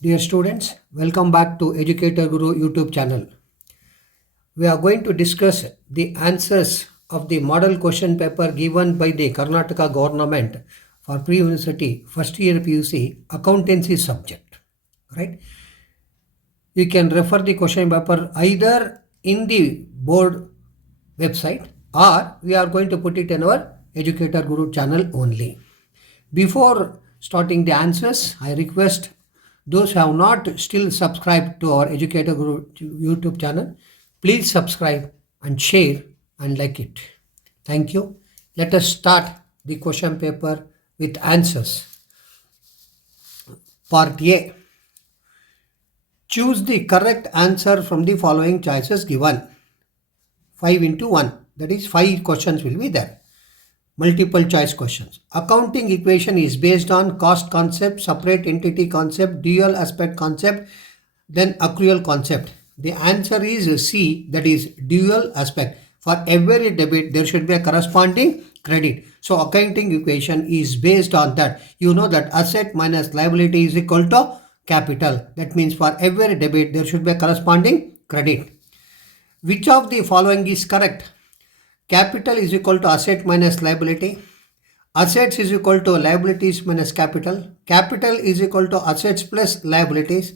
Dear students, welcome back to Educator Guru YouTube channel. We are going to discuss the answers of the model question paper given by the Karnataka government for pre-university first year PUC accountancy subject. Right? You can refer the question paper either in the board website or we are going to put it in our Educator Guru channel only. Before starting the answers, I request those who have not still subscribed to our Educator Guru YouTube channel, please subscribe and share and like it. Thank you. Let us start the question paper with answers. Part A. Choose the correct answer from the following choices given. 5 into 1. That is 5 questions will be there. Multiple choice questions. Accounting equation is based on cost concept, separate entity concept, dual aspect concept, then accrual concept. The answer is C, that is dual aspect. For every debit, there should be a corresponding credit. So accounting equation is based on that. You know that asset minus liability is equal to capital. That means for every debit, there should be a corresponding credit. Which of the following is correct? Capital is equal to asset minus liability. Assets is equal to liabilities minus capital. Capital is equal to assets plus liabilities.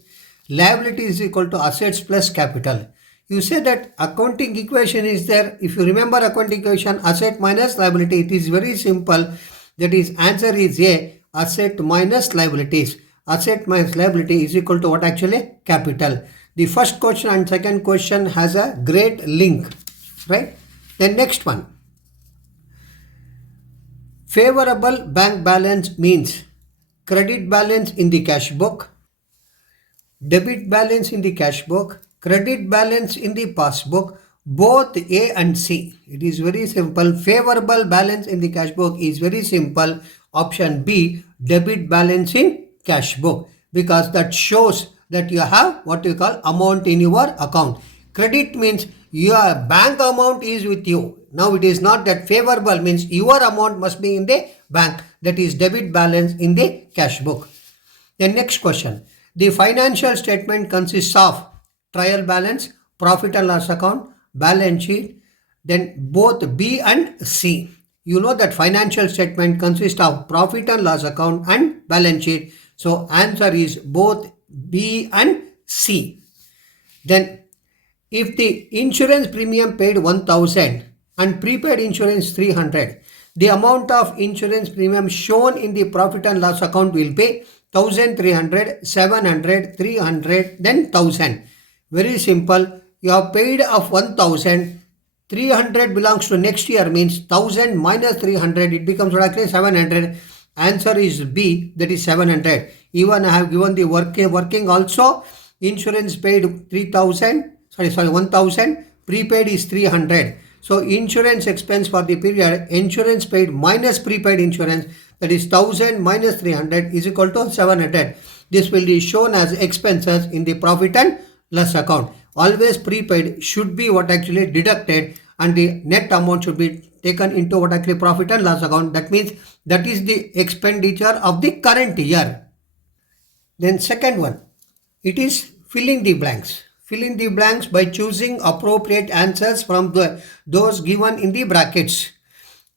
Liability is equal to assets plus capital. You say that accounting equation is there. If you remember accounting equation, asset minus liability, it is very simple. That is, answer is A, asset minus liabilities. Asset minus liability is equal to what actually? Capital. The first question and second question has a great link, right? Then next one. Favorable bank balance means credit balance in the cash book, debit balance in the cash book, credit balance in the passbook, both A and C. It is very simple. Favorable balance in the cash book is very simple. Option B, debit balance in cash book, because that shows that you have what you call amount in your account. Credit means your bank amount is with you. Now it is not that favorable means your amount must be in the bank. That is debit balance in the cash book. Then next question. The financial statement consists of trial balance, profit and loss account, balance sheet, then both B and C. You know that financial statement consists of profit and loss account and balance sheet. So answer is both B and C. Then if the insurance premium paid 1000 and prepaid insurance 300, the amount of insurance premium shown in the profit and loss account will be 1300, 700, 300, then 1000. Very simple. You have paid of 1000. 300 belongs to next year, means 1000 minus 300, it becomes exactly 700. Answer is B, that is 700. Even I have given the working also. Insurance paid 1000, prepaid is 300. So insurance expense for the period, insurance paid minus prepaid insurance, that is 1000 minus 300 is equal to 700. This will be shown as expenses in the profit and loss account. Always prepaid should be what actually deducted and the net amount should be taken into what actually profit and loss account. That means that is the expenditure of the current year. Then second one, it is filling the blanks. Fill in the blanks by choosing appropriate answers from those given in the brackets.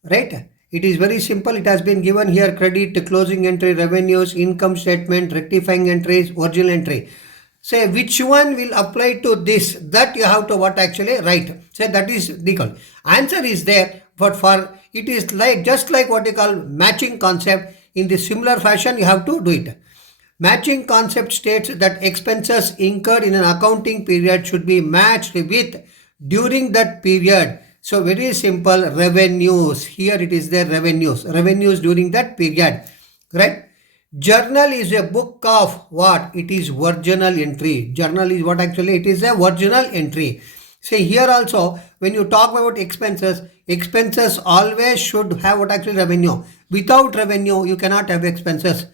Right? It is very simple. It has been given here: credit, closing entry, revenues, income statement, rectifying entries, original entry. Say which one will apply to this, that you have to what actually write. Say that is the call. Answer is there, but for it is like just like what you call matching concept. In the similar fashion, you have to do it. Matching concept states that expenses incurred in an accounting period should be matched with during that period. So very simple, revenues. Here it is there, revenues. Revenues during that period. Right? Journal is a book of what? It is original entry. Journal is what actually? It is a original entry. Say here also, when you talk about expenses, expenses always should have what actually? Revenue. Without revenue, you cannot have expenses.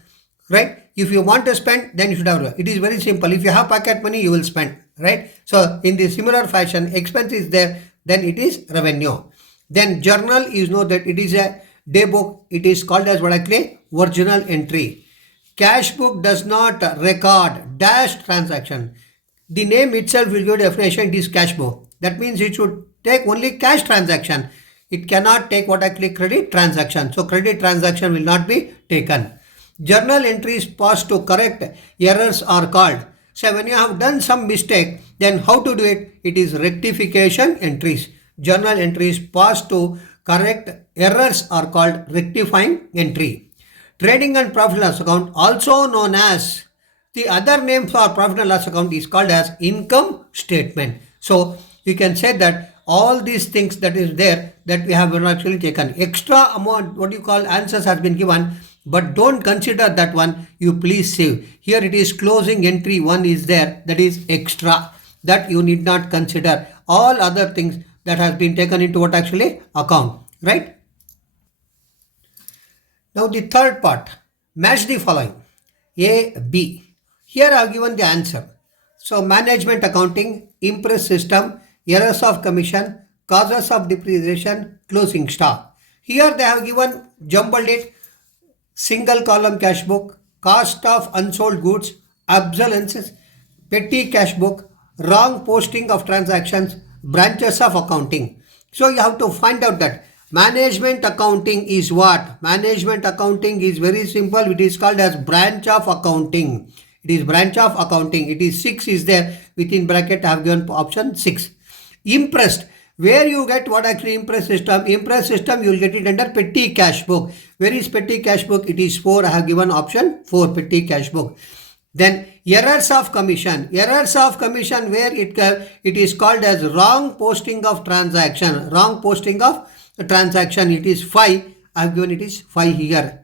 Right? If you want to spend, then you should have. It is very simple. If you have pocket money, you will spend. Right? So in the similar fashion, expense is there, then it is revenue. Then journal is know that it is a day book. It is called as what actually? Original entry. Cash book does not record dash transaction. The name itself will give definition, it is cash book. That means it should take only cash transaction. It cannot take what actually credit transaction. So credit transaction will not be taken. Journal entries passed to correct errors are called. So when you have done some mistake, then how to do it? It is rectification entries. Journal entries passed to correct errors are called rectifying entry. Trading and profit and loss account, also known as, the other name for profit and loss account is called as income statement. So you can say that all these things that is there that we have actually taken. Extra amount, what you call answers has been given, but don't consider that one. You please save. Here it is closing entry 1 is there, that is extra. That you need not consider. All other things that has been taken into what actually account, right? Now the third part, match the following, A, B. Here I have given the answer. So management accounting, impress system, errors of commission, causes of depreciation, closing stock. Here they have given, jumbled it, single column cash book, cost of unsold goods, obsolescence, petty cash book, wrong posting of transactions, branches of accounting. So you have to find out that management accounting is what? Management accounting is very simple. It is called as branch of accounting. It is branch of accounting. It is 6 is there. Within bracket I have given option 6. Impressed. Where you get what actually impress system? Impress system you will get it under petty cash book. Where is petty cash book? It is 4. I have given option 4, petty cash book. Then errors of commission. Errors of commission where it is called as wrong posting of transaction. Wrong posting of transaction. It is 5. I have given it is 5 here.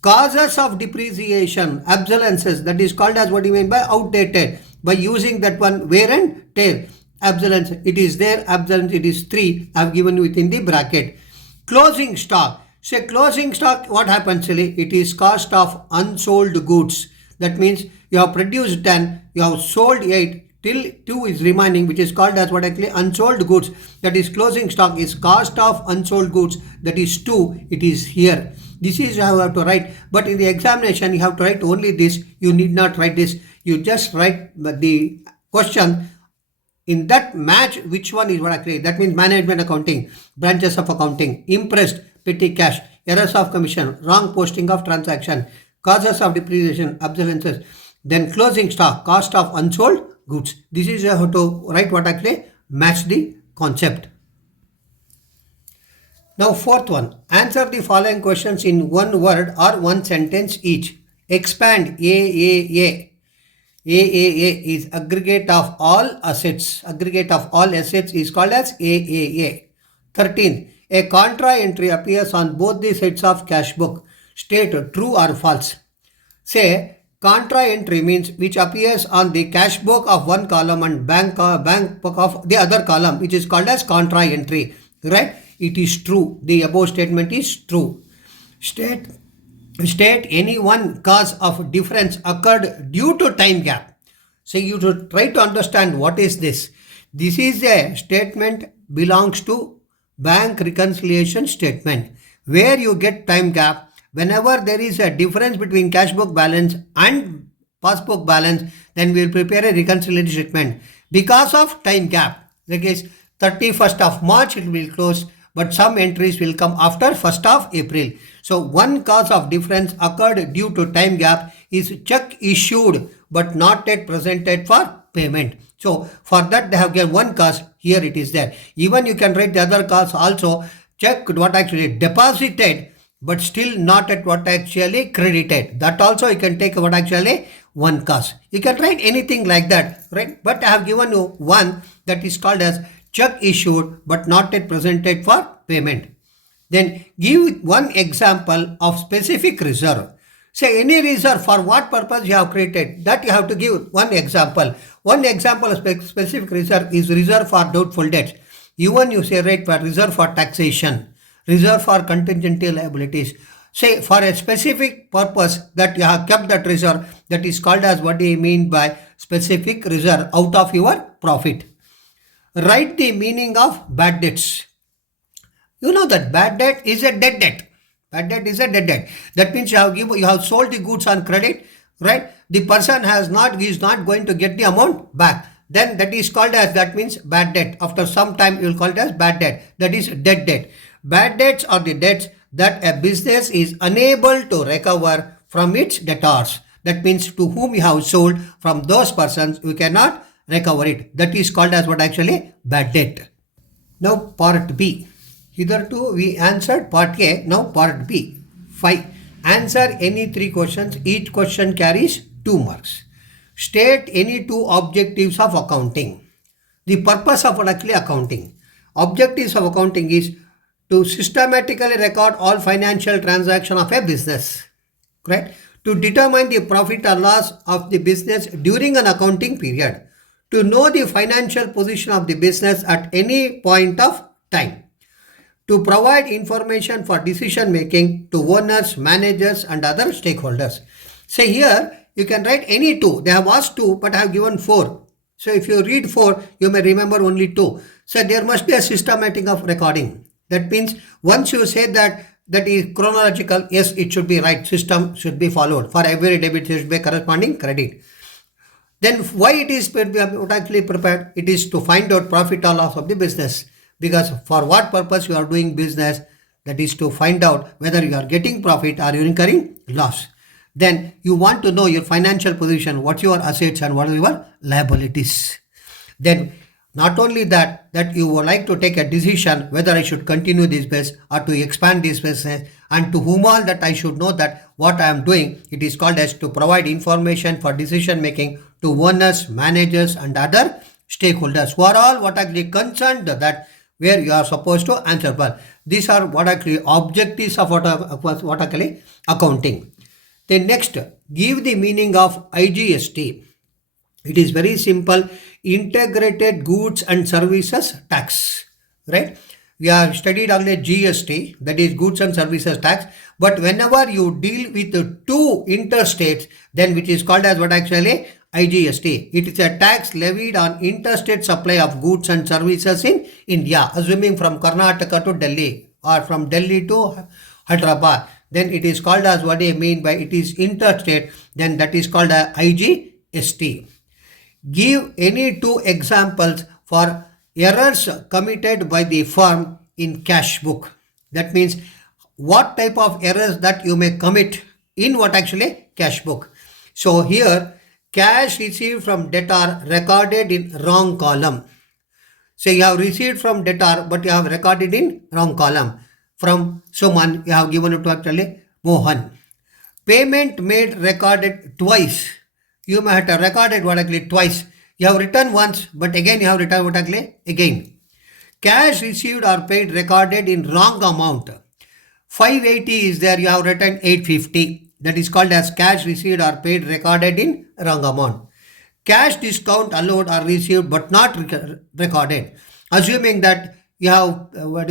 Causes of depreciation, obsolescences, that is called as what you mean by outdated. By using that one wear and tear. Obsolescence, it is there. Obsolescence, it is 3. I have given within the bracket. Closing stock. Say closing stock, what happens really? It is cost of unsold goods. That means you have produced 10, you have sold 8, till 2 is remaining, which is called as what actually unsold goods. That is closing stock is cost of unsold goods. That is 2. It is here. This is how you have to write. But in the examination, you have to write only this. You need not write this. You just write the question. In that match, which one is what actually? That means management accounting, branches of accounting, impressed, petty cash, errors of commission, wrong posting of transaction, causes of depreciation, obsolescences, then closing stock, cost of unsold goods. This is how to write what actually match the concept. Now fourth one, answer the following questions in one word or one sentence each. Expand AAA. AAA is aggregate of all assets. Aggregate of all assets is called as AAA. 13. A contra entry appears on both the sides of cash book. State true or false. Say contra entry means which appears on the cash book of one column and bank book of the other column, which is called as contra entry. Right? It is true. The above statement is true. State any one cause of difference occurred due to time gap. So you should try to understand what is this. This is a statement belongs to bank reconciliation statement where you get time gap. Whenever there is a difference between cash book balance and passbook balance, then we will prepare a reconciliation statement. Because of time gap, like is 31st of March it will close, but some entries will come after 1st of April. So one cause of difference occurred due to time gap is check issued but not yet presented for payment. So for that they have given one cause, here it is there. Even you can write the other cause also, check what actually deposited but still not at what actually credited. That also you can take what actually one cause. You can write anything like that, right? But I have given you one that is called as check issued but not yet presented for payment. Then give one example of specific reserve. Say any reserve for what purpose you have created, that you have to give one example. One example of specific reserve is reserve for doubtful debts. Even you say right for reserve for taxation, reserve for contingency liabilities. Say for a specific purpose that you have kept that reserve, that is called as what do you mean by specific reserve out of your profit. Write the meaning of bad debts. You know that bad debt is a dead debt. Bad debt is a dead debt. That means you have sold the goods on credit, right? The person is not going to get the amount back. Then that is called as, that means bad debt. After some time you will call it as bad debt. That is dead debt. Bad debts are the debts that a business is unable to recover from its debtors. That means to whom you have sold, from those persons you cannot recover it. That is called as what actually? Bad debt. Now part B. Hitherto we answered part A. Now part B. 5. Answer any 3 questions. Each question carries 2 marks. State any 2 objectives of accounting. The purpose of actually accounting. Objectives of accounting is to systematically record all financial transactions of a business. Correct? To determine the profit or loss of the business during an accounting period. To know the financial position of the business at any point of time. To provide information for decision making to owners, managers and other stakeholders. Say here, you can write any 2. They have asked 2, but I have given 4. So if you read 4, you may remember only 2. So there must be a systematic of recording. That means once you say that is chronological, yes, it should be right. System should be followed. For every debit, there should be corresponding credit. Then why it is actually prepared? It is to find out profit or loss of the business. Because for what purpose you are doing business, that is to find out whether you are getting profit or you are incurring loss. Then you want to know your financial position, what your assets and what are your liabilities. Then not only that you would like to take a decision whether I should continue this business or to expand this business, and to whom all that I should know that what I am doing. It is called as to provide information for decision making to owners, managers and other stakeholders who are all what actually concerned that where you are supposed to answer. But these are what actually objectives of what actually accounting. Then next, give the meaning of IGST. It is very simple. Integrated Goods and Services Tax. Right? We have studied only GST, that is Goods and Services Tax. But whenever you deal with the 2 interstates, then which is called as what actually? IGST. It is a tax levied on interstate supply of goods and services in India, assuming from Karnataka to Delhi or from Delhi to Hyderabad. Then it is called as what I mean by it is interstate, then that is called a IGST. Give any 2 examples for errors committed by the firm in cash book. That means what type of errors that you may commit in what actually? Cash book. So here, cash received from debtor recorded in wrong column. So you have received from debtor but you have recorded in wrong column. From Suman, you have given it to actually Mohan. Payment made recorded twice. You may have recorded what actually twice. You have written once, but again you have written what actually again. Cash received or paid recorded in wrong amount. 580 is there, you have written 850. That is called as cash received or paid recorded in wrong amount. Cash discount allowed or received but not recorded. Assuming that you have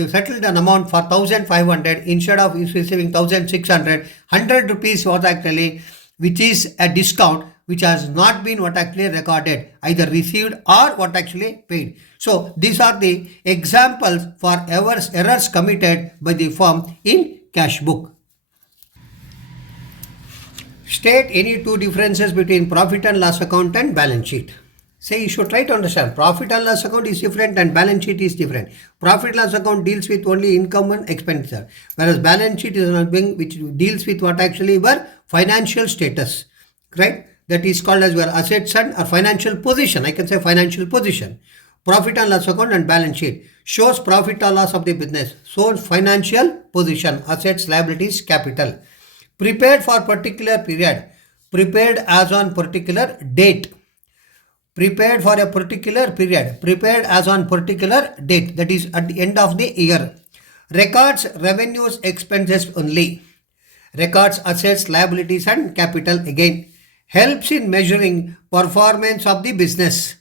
settled an amount for 1500 instead of receiving 1600, 100 rupees was actually, which is a discount which has not been what actually recorded, either received or what actually paid. So these are the examples for errors committed by the firm in cash book. State any 2 differences between profit and loss account and balance sheet. Say you should try to understand. Profit and loss account is different and balance sheet is different. Profit and loss account deals with only income and expenditure, whereas balance sheet is something which deals with what actually your financial status, right? That is called as your assets and or financial position. I can say financial position. Profit and loss account and balance sheet shows profit or loss of the business. So financial position, assets, liabilities, capital. Prepared for particular period. Prepared as on particular date. Prepared for a particular period. Prepared as on particular date. That is at the end of the year. Records revenues, expenses only. Records assets, liabilities and capital again. Helps in measuring performance of the business.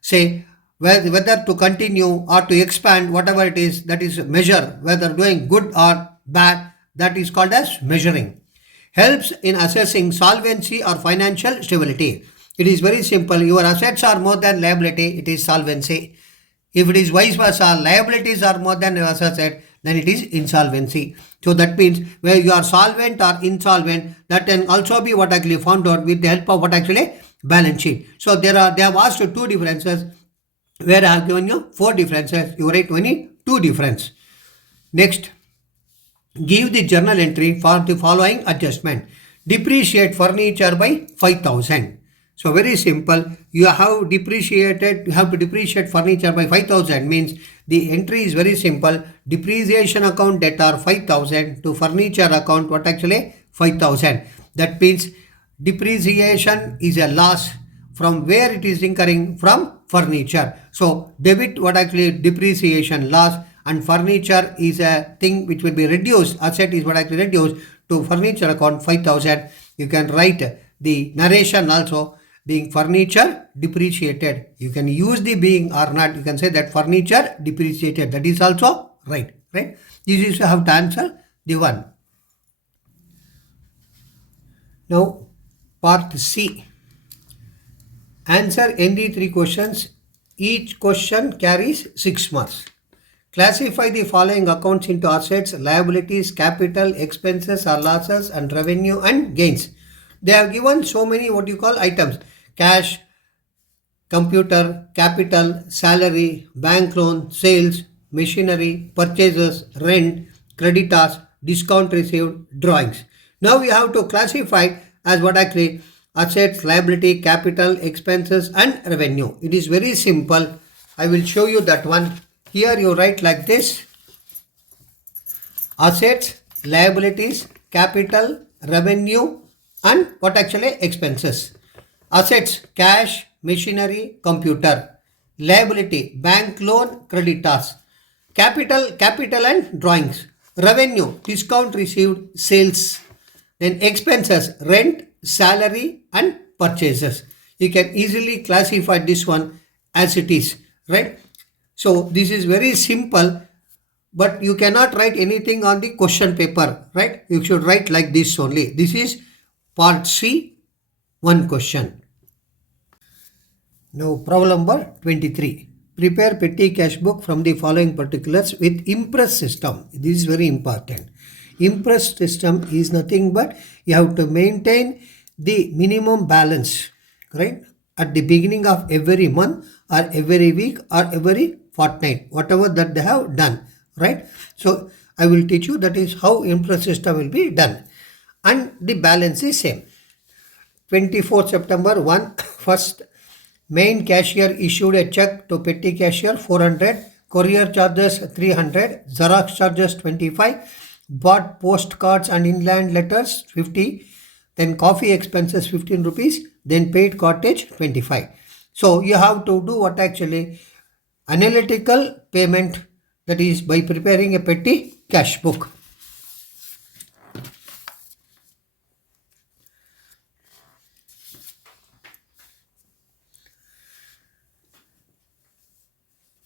Say whether to continue or to expand, whatever it is, that is measure whether doing good or bad, that is called as measuring. Helps in assessing solvency or financial stability. It is very simple. Your assets are more than liability, it is solvency. If it is vice versa, liabilities are more than your asset, then it is insolvency. So that means where you are solvent or insolvent, that can also be what actually found out with the help of what actually balance sheet. So they have asked two differences, where I have given you four differences. You write only two difference. Next, give the journal entry for the following adjustment. Depreciate furniture by 5,000. So very simple. You have to depreciate furniture by 5,000 means the entry is very simple. Depreciation account debtor 5,000 to furniture account what actually 5,000. That means depreciation is a loss from where it is incurring from furniture. So debit what actually depreciation loss, and furniture is a thing which will be reduced. Asset is what actually reduced to furniture account 5,000. You can write the narration also. Being furniture depreciated. You can use the being or not. You can say that furniture depreciated. That is also right. Right. This is you have to answer the one. Now part C. Answer any three questions. Each question carries 6 marks. Classify the following accounts into assets, liabilities, capital, expenses or losses, and revenue and gains. They have given so many what you call items: cash, computer, capital, salary, bank loan, sales, machinery, purchases, rent, creditors, discount received, drawings. Now we have to classify as what actually assets, liability, capital, expenses and revenue. It is very simple. I will show you that one. Here you write like this: assets, liabilities, capital, revenue and what actually expenses. Assets, cash, machinery, computer. Liability, bank loan, creditors. Capital and drawings. Revenue, discount received, sales. Then expenses, rent, salary and purchases. You can easily classify this one as it is, right? So this is very simple, but you cannot write anything on the question paper, right? You should write like this only. This is part C, one question. Now problem number 23. Prepare petty cash book from the following particulars with Impress system. This is very important. Impress system is nothing but you have to maintain the minimum balance, right? At the beginning of every month or every week or every fortnight, whatever that they have done, right? So I will teach you that is how Impress system will be done. And the balance is same. 24th September 1, first main cashier issued a check to petty cashier 400, courier charges 300, Xerox charges 25, bought postcards and inland letters 50, then coffee expenses 15 rupees, then paid cottage 25. So you have to do what actually analytical payment, that is by preparing a petty cash book.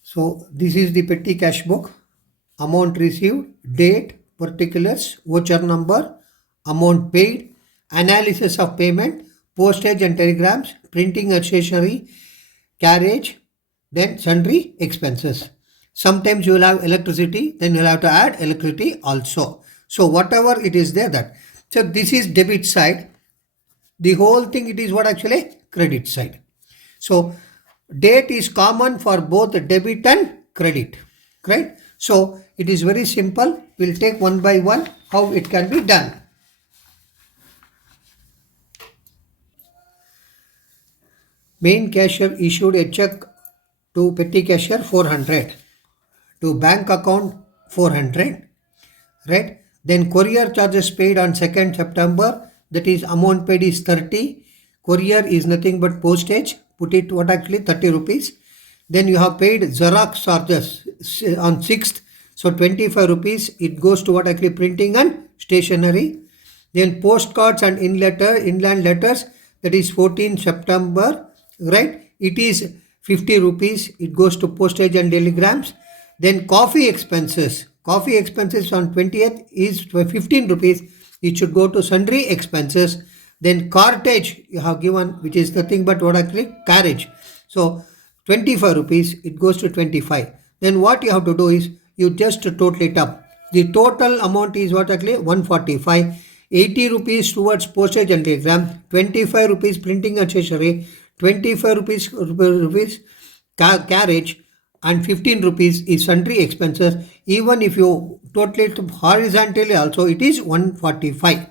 So this is the petty cash book. Amount received, date, particulars, voucher number, amount paid, analysis of payment, postage and telegrams, printing and stationery, carriage, then sundry expenses. Sometimes you will have electricity, then you will have to add electricity also. So whatever it is there that. So this is debit side. The whole thing it is what actually credit side. So date is common for both debit and credit, right? So it is very simple. We'll take one by one how it can be done. Main cashier issued a check to petty cashier 400, to bank account 400, right? Then courier charges paid on 2nd September, that is amount paid is 30. Courier is nothing but postage, put it what actually 30 rupees. Then you have paid Xerox charges on 6th, so 25 rupees. It goes to what actually printing and stationery. Then postcards and inland letters, that is 14th September, right? It is 50 rupees. It goes to postage and telegrams. Then coffee expenses. Coffee expenses on 20th is 15 rupees. It should go to sundry expenses. Then cartage you have given, which is nothing but what actually carriage. So 25 rupees, it goes to 25. Then what you have to do is you just total it up. The total amount is what actually 145. 80 rupees towards postage and telegram, 25 rupees printing and stationery, 25 rupees carriage, and 15 rupees is sundry expenses. Even if you total it horizontally also, it is 145.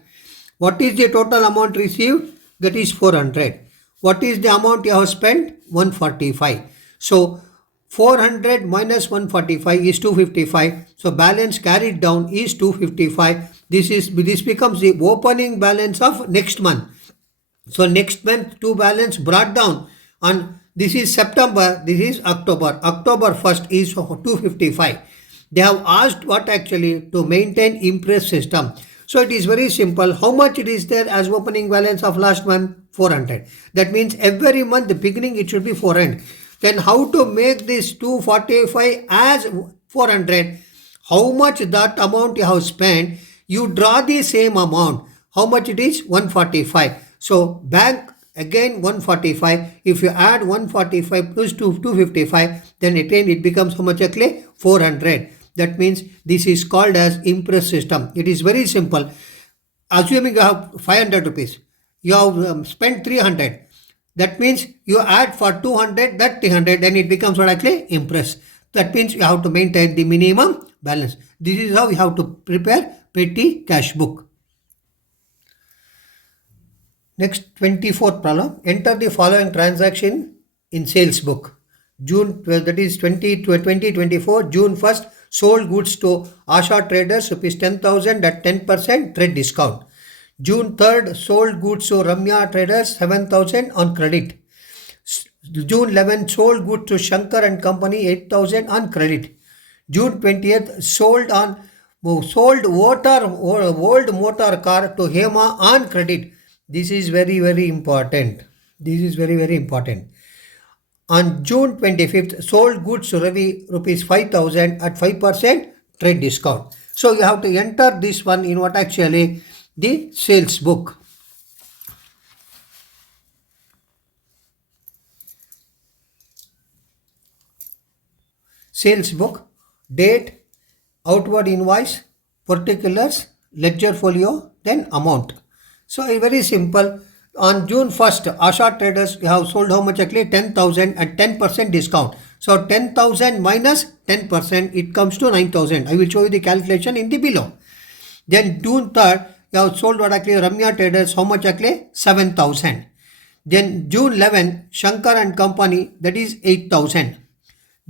What is the total amount received? That is 400. What is the amount you have spent? 145. So 400 minus 145 is 255. So balance carried down is 255. This becomes the opening balance of next month. So next month two balance brought down, and this is September, this is October. October 1st is 255. They have asked what actually to maintain impress system. So it is very simple. How much it is there as opening balance of last month? 400. That means every month the beginning it should be 400. Then how to make this 245 as 400? How much that amount you have spent? You draw the same amount. How much it is? 145. So bank again 145. If you add 145 plus 255, then again it becomes how much actually? 400. That means this is called as impress system. It is very simple. Assuming you have 500 rupees, you have spent 300. That means you add for 200 that 300, then it becomes what actually? Impress. That means you have to maintain the minimum balance. This is how you have to prepare petty cash book. Next, 24th problem. Enter the following transaction in sales book. June 12, that is 2024, June 1st, sold goods to Asha traders rupees 10,000 at 10% trade discount. June 3rd, sold goods to Ramya traders 7,000 on credit. June 11th, sold goods to Shankar and Company 8,000 on credit. June 20th, sold old motor car to Hema on credit. This is very, very important. This is very, very important. On June 25th, sold goods to Ravi rupees 5,000 at 5% trade discount. So you have to enter this one in what actually the sales book. Sales book, date, outward invoice, particulars, ledger folio, then amount. So very simple. On June 1st, Asha traders have sold how much actually? 10,000 at 10% discount. So 10,000 minus 10%, it comes to 9,000. I will show you the calculation in the below. Then June 3rd, you have sold what actually? Ramya traders, how much actually? 7,000. Then June 11th, Shankar and Company, that is 8,000.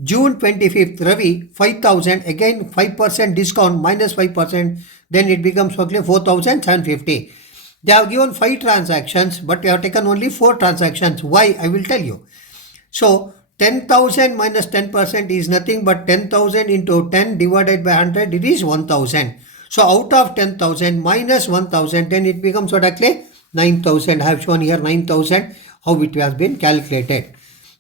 June 25th, Ravi, 5,000, again 5% discount minus 5%, then it becomes actually 4,750. They have given 5 transactions, but we have taken only 4 transactions. Why? I will tell you. So 10,000 minus 10% is nothing but 10,000 into 10 divided by 100, it is 1,000. So out of 10,000 minus 1,000, then it becomes what actually? 9,000. I have shown here 9,000, how it has been calculated.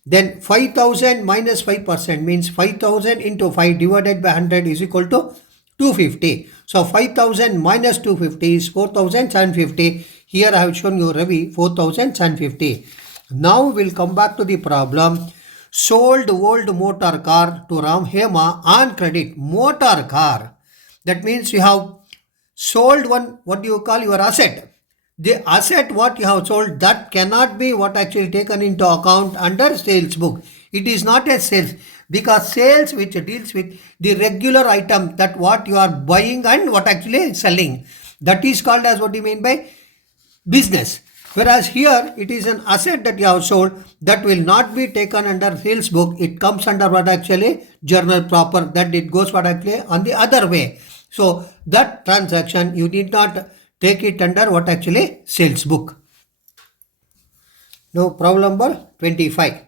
Then 5,000 minus 5% means 5,000 into 5 divided by 100 is equal to 250. So 5,000 minus 250 is 4,750. Here I have shown you Ravi 4,750. Now we'll come back to the problem. Sold old motor car to Ram Hema on credit. Motor car. That means you have sold one, what do you call your asset? The asset what you have sold, that cannot be what actually taken into account under sales book. It is not a sales, because sales which deals with the regular item, that what you are buying and what actually selling, that is called as what you mean by business. Whereas here it is an asset that you have sold, that will not be taken under sales book. It comes under what actually journal proper, that it goes what actually on the other way. So that transaction you need not take it under what actually sales book. Now problem number 25.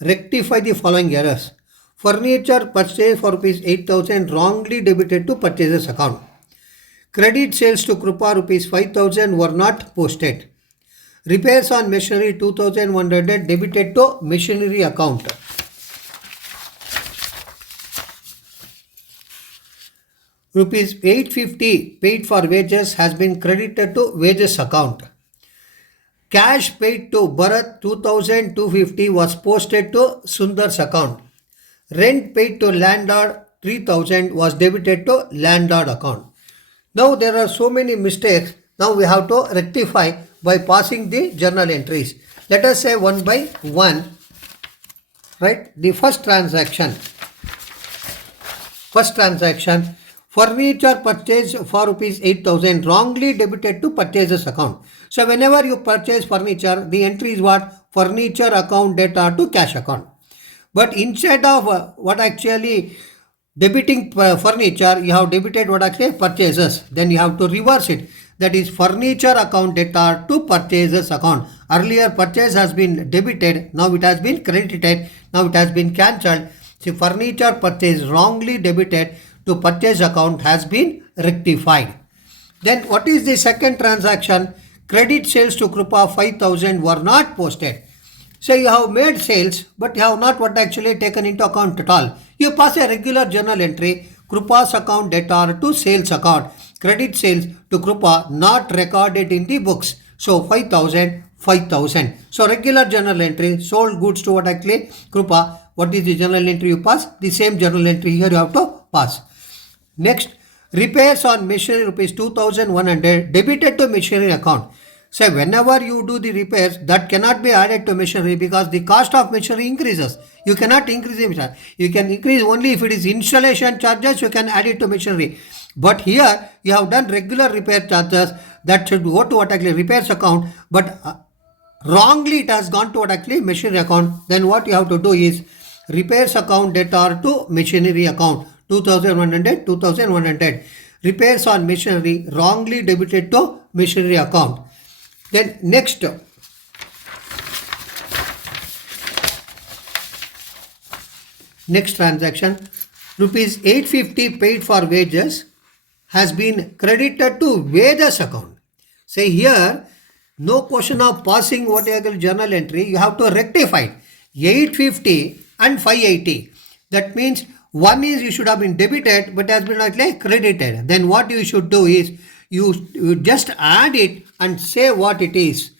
Rectify the following errors. Furniture purchased for rupees 8,000 wrongly debited to purchasers account. Credit sales to Krupa rupees 5,000 were not posted. Repairs on machinery 2,100 debited to machinery account. Rupees 850 paid for wages has been credited to wages account. Cash paid to Bharat 2,250 was posted to Sundar's account. Rent paid to landlord 3,000 was debited to landlord account. Now there are so many mistakes. Now we have to rectify by passing the journal entries. Let us say one by one. Right? The first transaction, furniture purchase for rupees 8,000 wrongly debited to purchases account. So whenever you purchase furniture, the entry is what? Furniture account data to cash account. But instead of what actually debiting furniture, you have debited what actually purchases. Then you have to reverse it. That is furniture account data to purchases account. Earlier purchase has been debited, now it has been credited, now it has been cancelled. See, furniture purchase wrongly debited to purchase account has been rectified. Then what is the second transaction? Credit sales to Krupa 5,000 were not posted. So you have made sales, but you have not what actually taken into account at all. You pass a regular journal entry, Krupa's account data to sales account. Credit sales to Krupa not recorded in the books. So 5,000, 5,000. So regular journal entry, sold goods to what actually Krupa. What is the journal entry you pass? The same journal entry here you have to pass. Next, repairs on machinery rupees 2,100 debited to machinery account. So whenever you do the repairs, that cannot be added to machinery because the cost of machinery increases. You cannot increase the machinery. You can increase only if it is installation charges, you can add it to machinery. But here you have done regular repair charges that should go to what actually repairs account, but wrongly it has gone to what actually machinery account. Then what you have to do is repairs account data to machinery account 2,100, 2,100. Repairs on machinery wrongly debited to machinery account. Then next transaction, rupees 850 paid for wages has been credited to wages account. Say here, no question of passing what journal entry, you have to rectify it. 850 and 580. That means one is you should have been debited but has been actually credited. Then what you should do is you just add it and say what it is.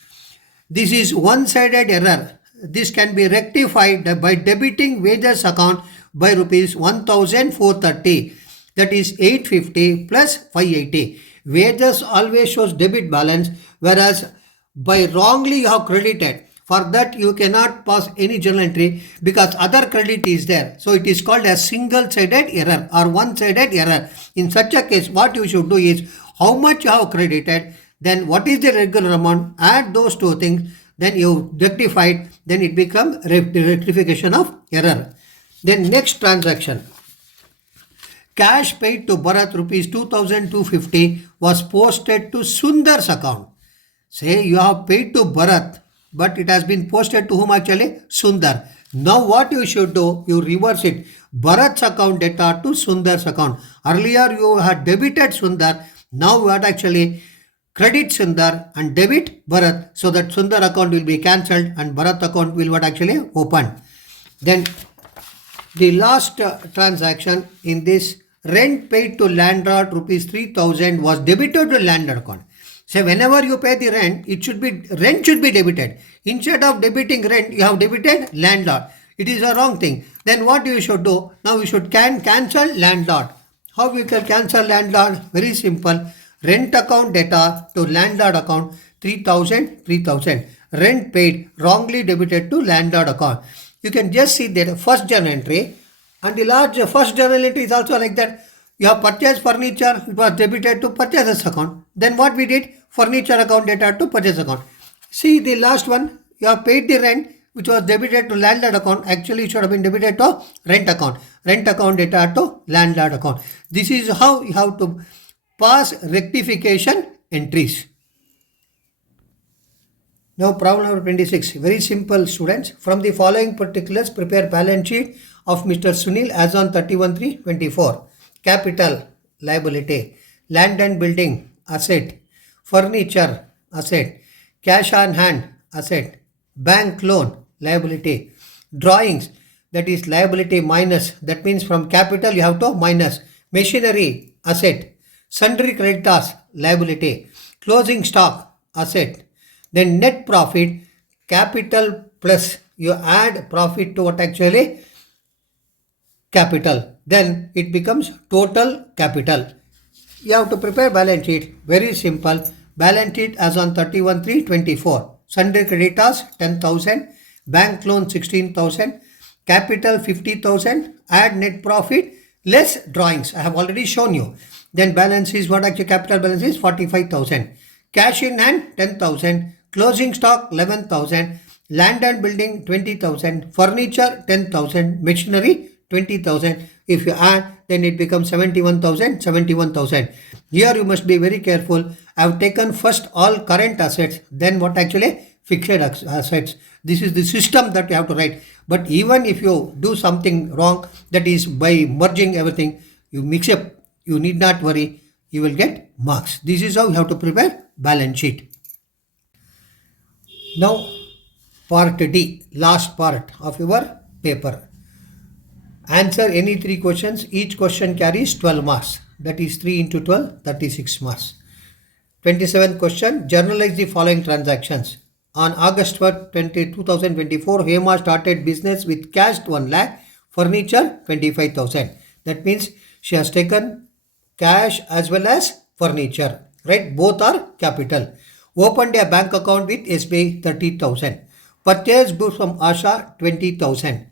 This is one-sided error. This can be rectified by debiting wages account by rupees 1,430. That is 850 plus 580. Wages always shows debit balance, whereas by wrongly you have credited. For that you cannot pass any journal entry because other credit is there. So it is called a single-sided error or one-sided error. In such a case, what you should do is how much you have credited, then what is the regular amount, add those two things, then you rectify it, then it becomes rectification of error. Then next transaction, cash paid to Bharat rupees 2,250 was posted to Sundar's account. Say you have paid to Bharat, but it has been posted to whom actually? Sundar. Now what you should do, you reverse it. Bharat's account data to Sundar's account. Earlier you had debited Sundar, now what actually credit Sundar and debit Bharat, so that Sundar account will be cancelled and Bharat account will what actually open. Then the last transaction in this, rent paid to landlord rupees 3,000 was debited to landlord account. So whenever you pay the rent, rent should be debited. Instead of debiting rent, you have debited landlord. It is a wrong thing. Then what you should do? Now you should cancel landlord. How you can cancel landlord? Very simple. Rent account data to landlord account 3,000, 3,000. Rent paid wrongly debited to landlord account. You can just see that first journal entry, and the large first journal entry is also like that. You have purchased furniture, it was debited to purchases account. Then what we did? Furniture account data to purchase account. See the last one, you have paid the rent which was debited to landlord account. Actually it should have been debited to rent account. Rent account data to landlord account. This is how you have to pass rectification entries. Now problem number 26. Very simple, students. From the following particulars, prepare balance sheet of Mr. Sunil as on 31/3/24. Capital, liability. Land and building, asset. Furniture, asset. Cash on hand, asset. Bank loan, liability. Drawings, that is liability minus. That means from capital you have to minus. Machinery, asset. Sundry creditors, liability. Closing stock, asset. Then net profit, capital plus you add profit to what actually capital. Then it becomes total capital. You have to prepare balance sheet. Very simple. Balance sheet as on 31/3/24. Sundry creditors 10,000. Bank loan 16,000. Capital 50,000. Add net profit less drawings. I have already shown you. Then balance is what actually capital balance is 45,000. Cash in hand 10,000. Closing stock 11,000. Land and building 20,000. Furniture 10,000. Machinery 20,000. If you add, then it becomes 71,000. 71,000. Here you must be very careful. I have taken first all current assets, then what actually fixed assets. This is the system that you have to write. But even if you do something wrong, that is by merging everything, you mix up, you need not worry, you will get marks. This is how you have to prepare balance sheet. Now part D, last part of your paper. Answer any 3 questions. Each question carries 12 marks. That is 3 into 12, 36 marks. 27th question. Journalize the following transactions. On August 1st, 2024, Hema started business with cash 1 lakh, furniture 25,000. That means she has taken cash as well as furniture. Right? Both are capital. Opened a bank account with SBI 30,000. Purchased goods from Asha 20,000.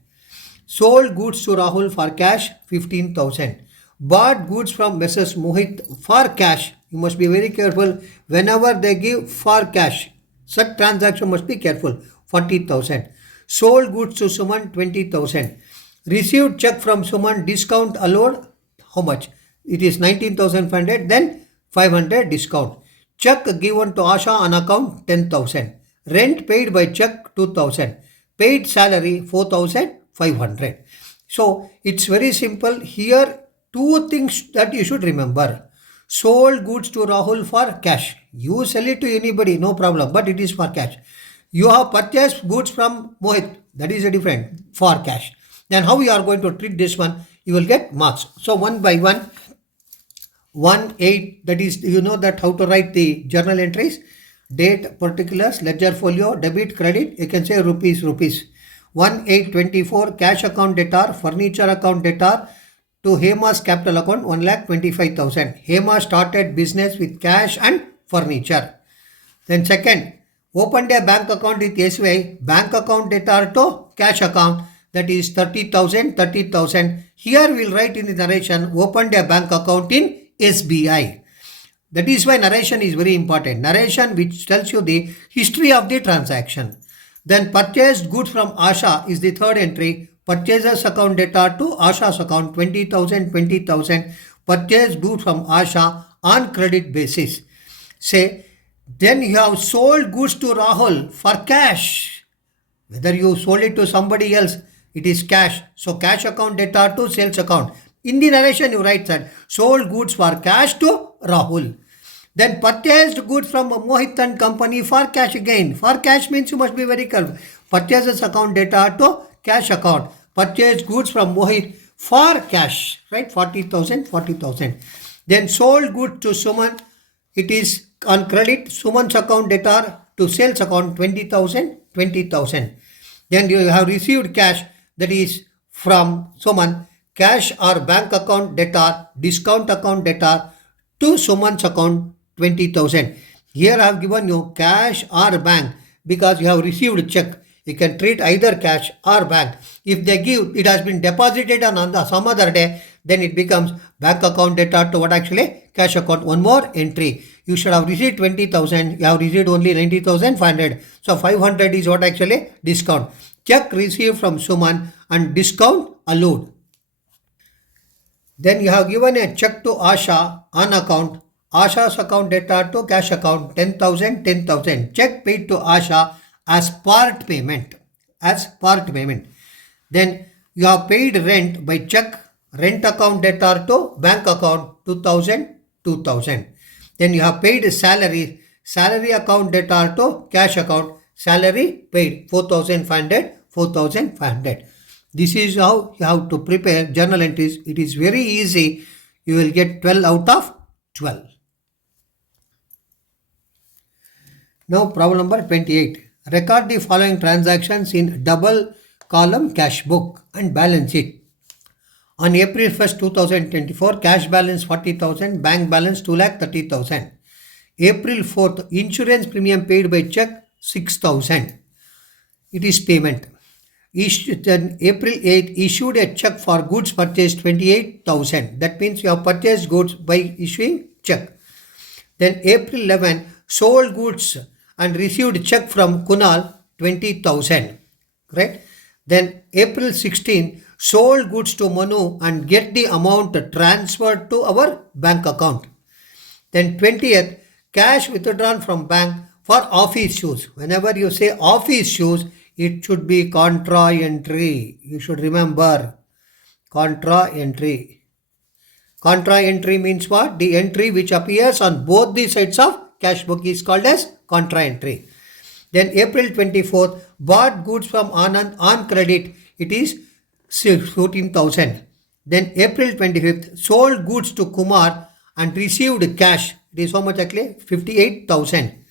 Sold goods to Rahul for cash 15,000. Bought goods from Mrs. Mohit for cash. You must be very careful whenever they give for cash. Such transaction must be careful. 40,000. Sold goods to Suman 20,000. Received check from Suman, discount allowed. How much? It is 19,500. Then 500 discount. Check given to Asha on account 10,000. Rent paid by check 2,000. Paid salary 4,500. So it's very simple. Here 2 things that you should remember. Sold goods to Rahul for cash. You sell it to anybody, no problem, but it is for cash. You have purchased goods from Mohit. That is a different for cash. Then how you are going to treat this one? You will get marks. So one by one. 1, 8, that is, you know that how to write the journal entries. Date, particulars, ledger folio, debit, credit, you can say rupees. 1/8/24 cash account debtor, furniture account debtor to Hema's capital account 1,25,000. Hema started business with cash and furniture. Then second, opened a bank account with SBI, bank account debtor to cash account, that is 30,000. Here we will write in the narration, opened a bank account in SBI. That is why narration is very important. Narration which tells you the history of the transaction. Then purchased goods from Asha is the third entry. Purchaser's account debtor to Asha's account 20,000. Purchased goods from Asha on credit basis. Say, then you have sold goods to Rahul for cash. Whether you sold it to somebody else, it is cash. So cash account debtor to sales account. In the narration you write that sold goods for cash to Rahul. Then purchased goods from Mohit and company for cash again. For cash means you must be very careful. Purchaser's account debtor to cash account. Purchased goods from Mohit for cash. Right? 40,000. Then sold goods to Suman. It is on credit. Suman's account debtor to sales account 20,000. Then you have received cash, that is from Suman. Cash or bank account debtor, discount account debtor to Suman's account 20,000. Here I have given you cash or bank because you have received check. You can treat either cash or bank. If they give, it has been deposited on some other day, then it becomes bank account debtor to what actually? Cash account. One more entry. You should have received 20,000. You have received only 90,500. So 500 is what actually? Discount. Check received from Suman and discount allowed. Then you have given a check to Asha on account. Asha's account debtor to cash account 10,000. Check paid to Asha as part payment. Then you have paid rent by check, rent account debtor to bank account 2,000. Then you have paid salary account debtor to cash account, salary paid 4,500. This is how you have to prepare journal entries. It is very easy. You will get 12 out of 12. Now problem number 28. Record the following transactions in double column cash book and balance sheet. On April 1st, 2024, cash balance 40,000, bank balance 2,30,000. April 4th, insurance premium paid by check 6,000. It is payment. Then April 8th, issued a check for goods purchased 28,000. That means you have purchased goods by issuing check. Then April 11, sold goods and received check from Kunal 20,000. Right? Then April 16, sold goods to Manu and get the amount transferred to our bank account. Then 20th, cash withdrawn from bank for office use. Whenever you say office use, it should be contra entry. You should remember contra entry. Contra entry means what? The entry which appears on both the sides of cash book is called as contra entry. Then April 24th, bought goods from Anand on credit. It is 14,000. Then April 25th, sold goods to Kumar and received cash. It is how much actually? 58,000.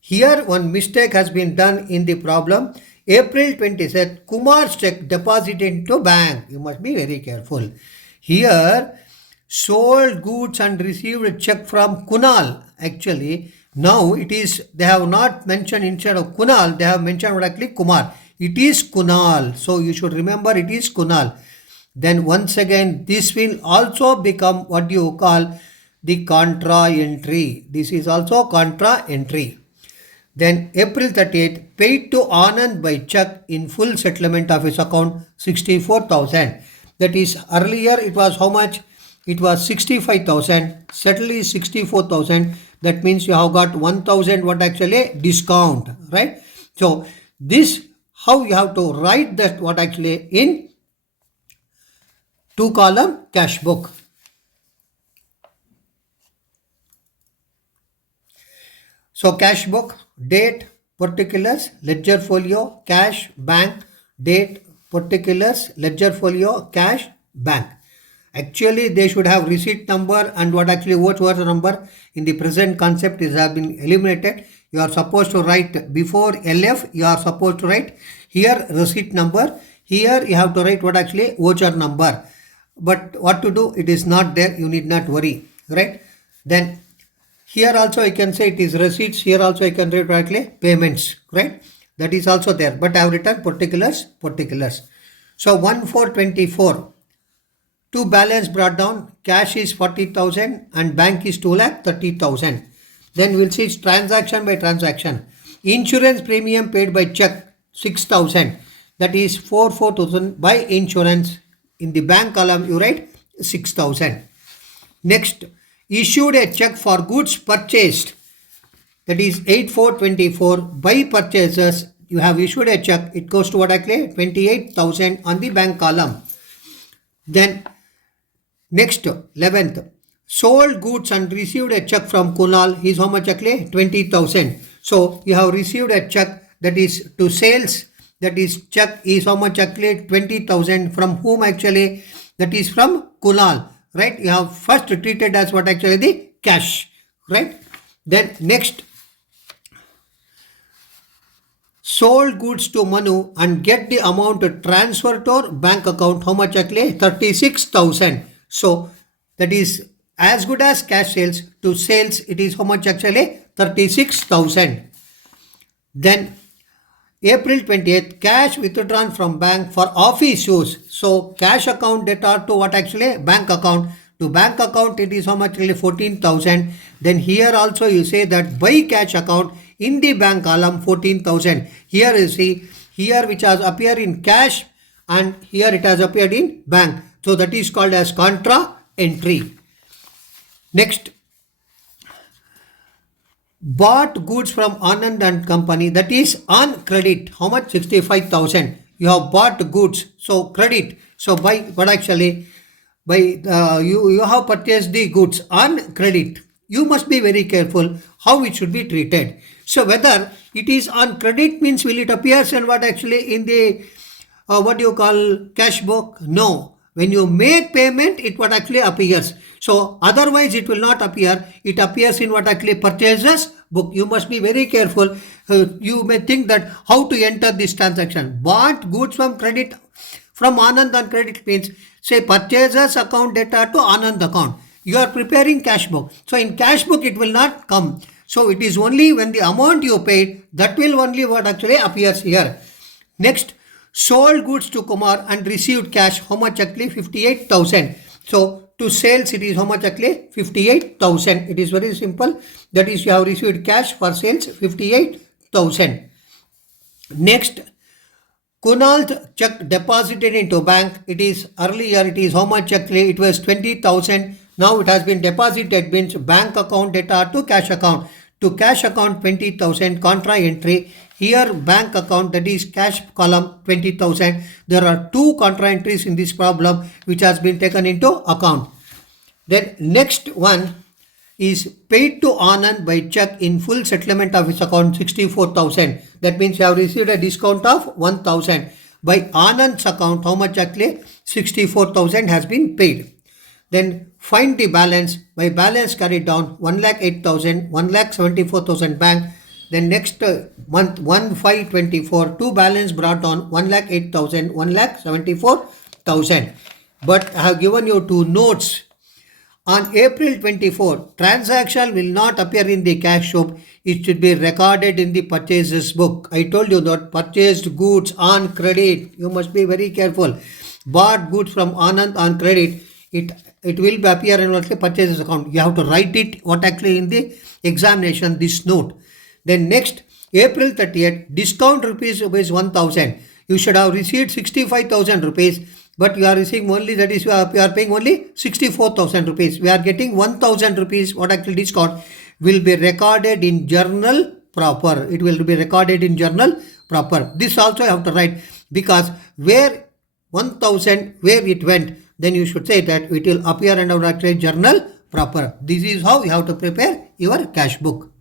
Here one mistake has been done in the problem. April 27th, Kumar's check deposited into bank. You must be very careful. Here, sold goods and received check from Kunal. Actually, now it is, they have not mentioned instead of Kunal, they have mentioned actually Kumar. It is Kunal. So you should remember it is Kunal. Then once again, this will also become what you call the contra entry. This is also contra entry. Then April 30th, paid to Anand by check in full settlement of his account 64,000. That is, earlier it was how much? It was 65,000. Settled is 64,000. That means you have got 1,000 what actually discount, right? So this how you have to write that what actually in 2-column cash book. So cash book, date, particulars, ledger folio, cash, bank, date, particulars, ledger folio, cash, bank. Actually, they should have receipt number and what actually what was the number. In the present concept is have been eliminated. You are supposed to write before LF, you are supposed to write here receipt number. Here you have to write what actually voucher number. But what to do? It is not there. You need not worry. Right? Then here also I can say it is receipts. Here also I can write directly payments. Right? That is also there. But I have written particulars. So 1,424. To balance brought down, cash is 40,000 and bank is 2,30,000. Then we'll see transaction by transaction. Insurance premium paid by check 6,000. That is 4,000 by insurance. In the bank column you write 6,000. Next, issued a check for goods purchased. That is 8,424 by purchases. You have issued a check. It goes to what actually 28,000 on the bank column. Then next, 11th, sold goods and received a check from Kunal is how much actually? 20,000. So you have received a check that is to sales. That is check is how much actually? 20,000. From whom actually? That is from Kunal. Right? You have first treated as what actually the cash. Right? Then next, sold goods to Manu and get the amount transferred to our bank account. How much actually? 36,000. So that is as good as cash sales. To sales it is how much actually? 36,000. Then April 20th, cash withdrawn from bank for office use. So cash account debtor to what actually? Bank account. To bank account it is how much really? 14,000. Then here also you say that by cash account in the bank column 14,000. Here you see, here which has appeared in cash and here it has appeared in bank. So that is called as contra entry. Next, bought goods from Anand and Company. That is on credit. How much? 65,000. You have bought goods. So credit. So by what actually? By you have purchased the goods on credit. You must be very careful how it should be treated. So whether it is on credit means will it appears and what actually in the what you call cash book? No. When you make payment, it what actually appears. So otherwise it will not appear. It appears in what actually purchases book. You must be very careful. You may think that how to enter this transaction. Bought goods from credit From Anand on credit means, say, purchaser's account data to Anand account. You are preparing cash book. So in cash book, it will not come. So it is only when the amount you paid, that will only what actually appears here. Next, sold goods to Kumar and received cash. How much actually? 58,000. So to sales, it is how much actually? 58,000. It is very simple. That is, you have received cash for sales 58,000. Next, Kunal's check deposited into bank. It is earlier, it is how much actually? It was 20,000. Now it has been deposited, means bank account data to cash account. To cash account 20,000, contra entry. Here bank account, that is cash column 20,000. There are two contra entries in this problem which has been taken into account. Then next one is paid to Anand by check in full settlement of his account 64,000. That means you have received a discount of 1,000. By Anand's account, how much actually? 64,000 has been paid. Then find the balance. By balance carried down 1,08,000, 1,74,000 bank. Then next month 1/5/24, two balance brought on 1,08,000, 1,74,000. But I have given you two notes. On April 24, transaction will not appear in the cash book. It should be recorded in the purchases book. I told you that purchased goods on credit. You must be very careful. Bought goods from Anand on credit. It will appear in the purchases account. You have to write it what actually in the examination, this note. Then next, April 30th, discount rupees 1,000. You should have received 65,000 rupees. But you are receiving only, that is, you are paying only 64,000 rupees. We are getting 1,000 rupees. What actually discount will be recorded in journal proper. It will be recorded in journal proper. This also you have to write, because where 1,000, where it went, then you should say that it will appear under actually journal proper. This is how you have to prepare your cash book.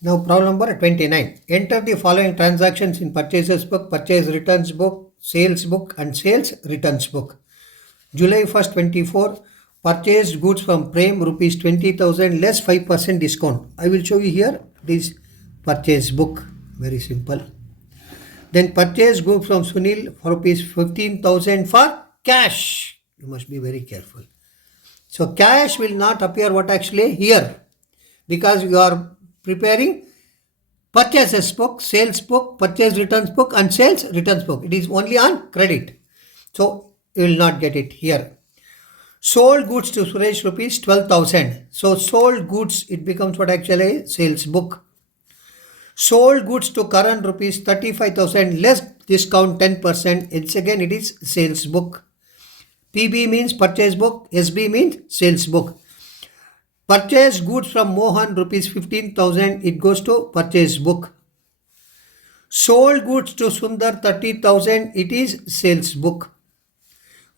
Now problem number 29. Enter the following transactions in purchases book, purchase returns book, sales book and sales returns book. July 1st, 24, purchased goods from Prem rupees 20,000 less 5% discount. I will show you here this purchase book. Very simple. Then purchase goods from Sunil for rupees 15,000 for cash. You must be very careful. So cash will not appear what actually here, because you are preparing purchases book, sales book, purchase returns book and sales returns book. It is only on credit. So you will not get it here. Sold goods to Suresh rupees 12,000. So sold goods, it becomes what actually sales book. Sold goods to Karan rupees 35,000 less discount 10%. It's again it is sales book. PB means purchase book. SB means sales book. Purchase goods from Mohan rupees 15,000. It goes to purchase book. Sold goods to Sundar 30,000. It is sales book.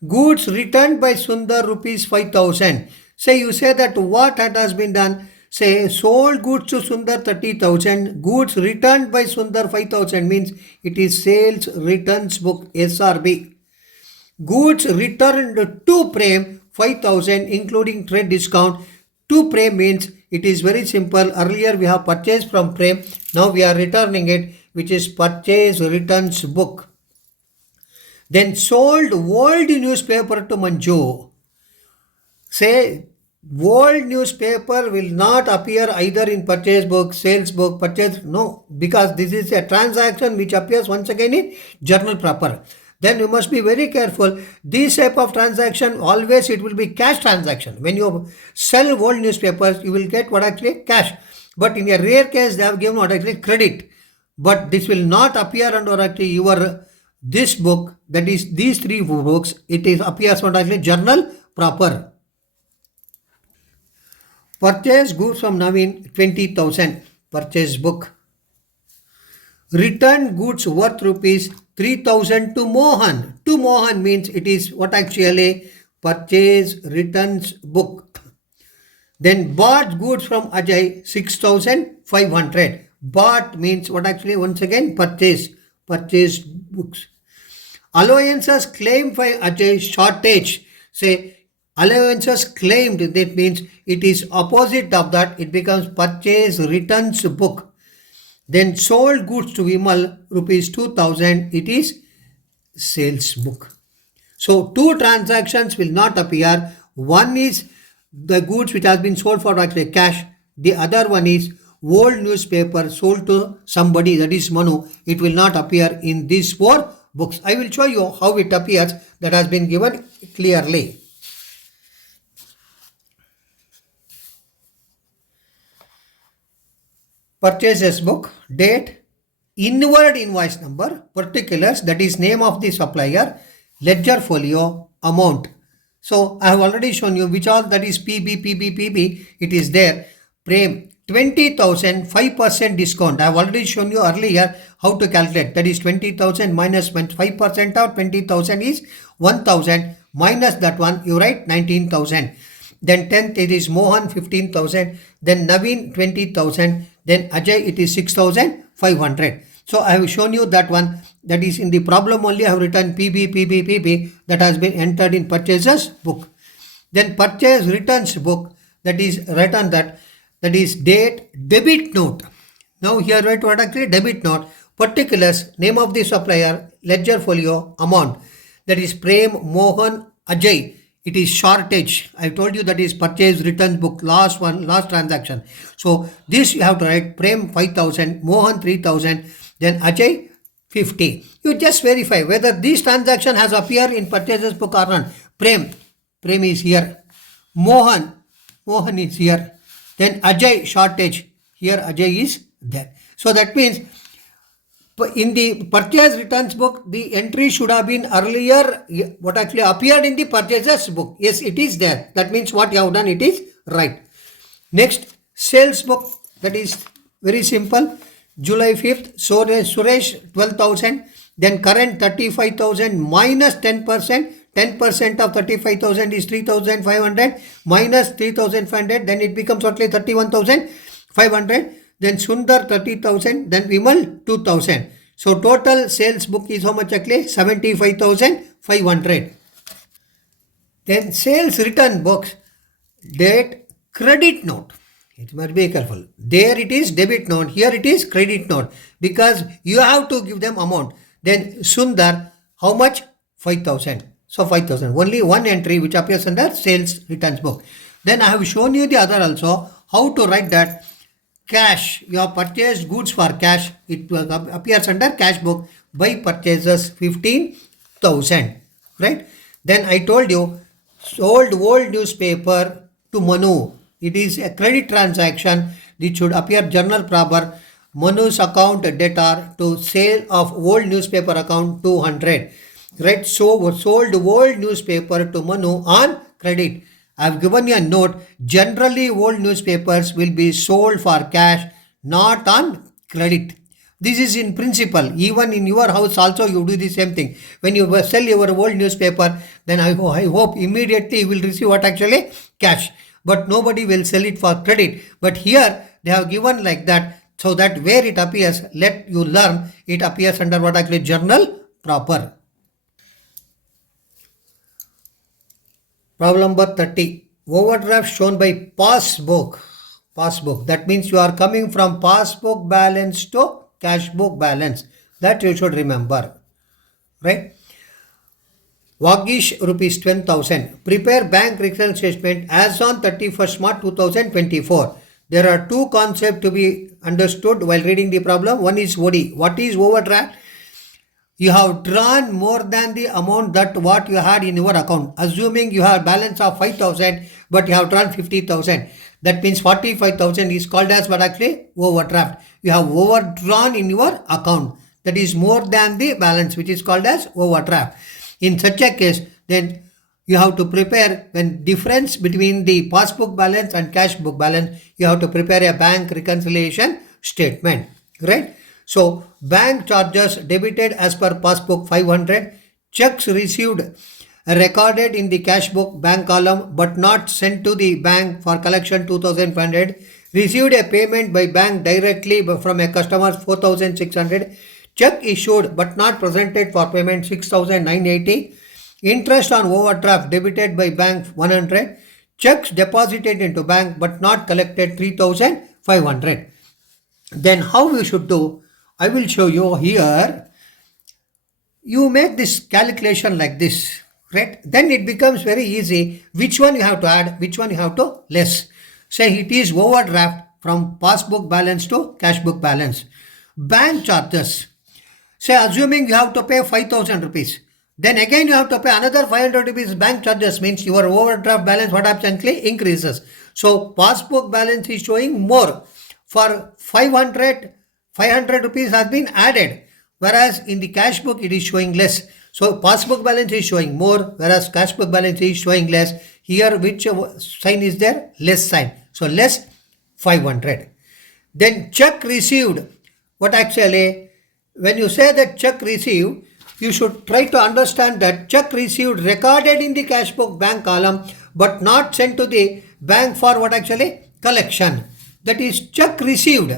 Goods returned by Sundar rupees 5,000. Say you say that what has been done. Say sold goods to Sundar 30,000. Goods returned by Sundar 5,000 means it is sales returns book, SRB. Goods returned to Prem 5,000 including trade discount. To Prem means it is very simple. Earlier we have purchased from Prem. Now we are returning it, which is purchase returns book. Then sold old newspaper to Manju. Say old newspaper will not appear either in purchase book, sales book, purchase. No, because this is a transaction which appears once again in journal proper. Then you must be very careful. This type of transaction, always it will be cash transaction. When you sell old newspapers, you will get what actually cash. But in a rare case, they have given what actually credit. But this will not appear under actually your this book, that is these three books. It is appears what actually journal proper. Purchase goods from Naveen 20,000. Purchase book. Return goods worth rupees 3,000 to Mohan. To Mohan means it is what actually purchase returns book. Then bought goods from Ajay 6,500. Bought means what actually once again purchase books. Allowances claimed by Ajay shortage. Say allowances claimed, that means it is opposite of that. It becomes purchase returns book. Then sold goods to Vimal rupees 2,000. It is sales book. So two transactions will not appear. One is the goods which has been sold for actually cash. The other one is old newspaper sold to somebody, that is Manu. It will not appear in these four books. I will show you how it appears, that has been given clearly. Purchases book, date, inward invoice number, particulars, that is name of the supplier, ledger folio, amount. So I have already shown you which all, that is PB, it is there. Prem, 20,000, 5% discount. I have already shown you earlier how to calculate. That is 20,000 minus 5% of 20,000 is 1,000. Minus that one, you write 19,000. Then 10th, it is Mohan, 15,000. Then Naveen, 20,000. Then Ajay, it is 6,500. So I have shown you that one. That is in the problem only I have written PB, that has been entered in purchases book. Then purchase returns book, that is written that is date, debit note. Now here write what actually debit note, particulars, name of the supplier, ledger folio, amount. That is Prem, Mohan, Ajay. It is shortage. I told you that is purchase returns book, last transaction. So this you have to write Prem 5,000, Mohan 3,000, then Ajay 50. You just verify whether this transaction has appeared in purchases book or not. Prem is here. Mohan is here. Then Ajay, shortage. Here Ajay is there. So that means in the purchase returns book, the entry should have been earlier, what actually appeared in the purchases book. Yes, it is there. That means what you have done, it is right. Next, sales book, that is very simple. July 5th, Suresh 12,000, then current 35,000 minus 10%. 10% of 35,000 is 3,500 minus 3,500, then it becomes only 31,500. Then Sundar 30,000, then Vimal 2,000. So total sales book is how much actually? 75,500. Then sales return books, date, credit note. It must be careful. There it is debit note, here it is credit note, because you have to give them amount. Then Sundar, how much? 5,000. So 5,000. Only one entry which appears under sales returns book. Then I have shown you the other also, how to write that. Cash, you have purchased goods for cash, it appears under cash book by purchases 15,000, right? Then I told you sold old newspaper to Manu, it is a credit transaction, it should appear journal proper. Manu's account debtor to sale of old newspaper account 200, right? So sold old newspaper to Manu on credit. I have given you a note. Generally, old newspapers will be sold for cash, not on credit. This is in principle. Even in your house also you do the same thing. When you sell your old newspaper, then I hope immediately you will receive what actually? Cash. But nobody will sell it for credit. But here they have given like that, so that where it appears, let you learn, it appears under what actually? Journal proper. Problem number 30. Overdraft shown by passbook. Passbook. That means you are coming from passbook balance to cash book balance. That you should remember. Right? Vagish rupees 10,000. Prepare bank reconciliation statement as on 31st March 2024. There are two concepts to be understood while reading the problem. One is OD. What is overdraft? You have drawn more than the amount that what you had in your account. Assuming you have balance of 5,000, but you have drawn 50,000. That means 45,000 is called as what actually? Overdraft. You have overdrawn in your account. That is more than the balance, which is called as overdraft. In such a case, then you have to prepare, when difference between the passbook balance and cash book balance, you have to prepare a bank reconciliation statement. Right? So, bank charges debited as per passbook 500, checks received recorded in the cash book bank column but not sent to the bank for collection 2,500, received a payment by bank directly from a customer 4,600, check issued but not presented for payment 6,980, interest on overdraft debited by bank 100, checks deposited into bank but not collected 3,500. Then how we should do? I will show you here. You make this calculation like this, right? Then it becomes very easy which one you have to add, which one you have to less. Say it is overdraft from passbook balance to cash book balance. Bank charges. Say assuming you have to pay 5,000 rupees. Then again you have to pay another 500 rupees bank charges, means your overdraft balance what happens increases. So passbook balance is showing more. For 500 rupees has been added, whereas in the cash book it is showing less. So passbook balance is showing more, whereas cash book balance is showing less. Here which sign is there? Less sign. So less 500. Then check received. What actually, when you say that check received, you should try to understand that check received recorded in the cash book bank column but not sent to the bank for what actually? Collection. That is check received.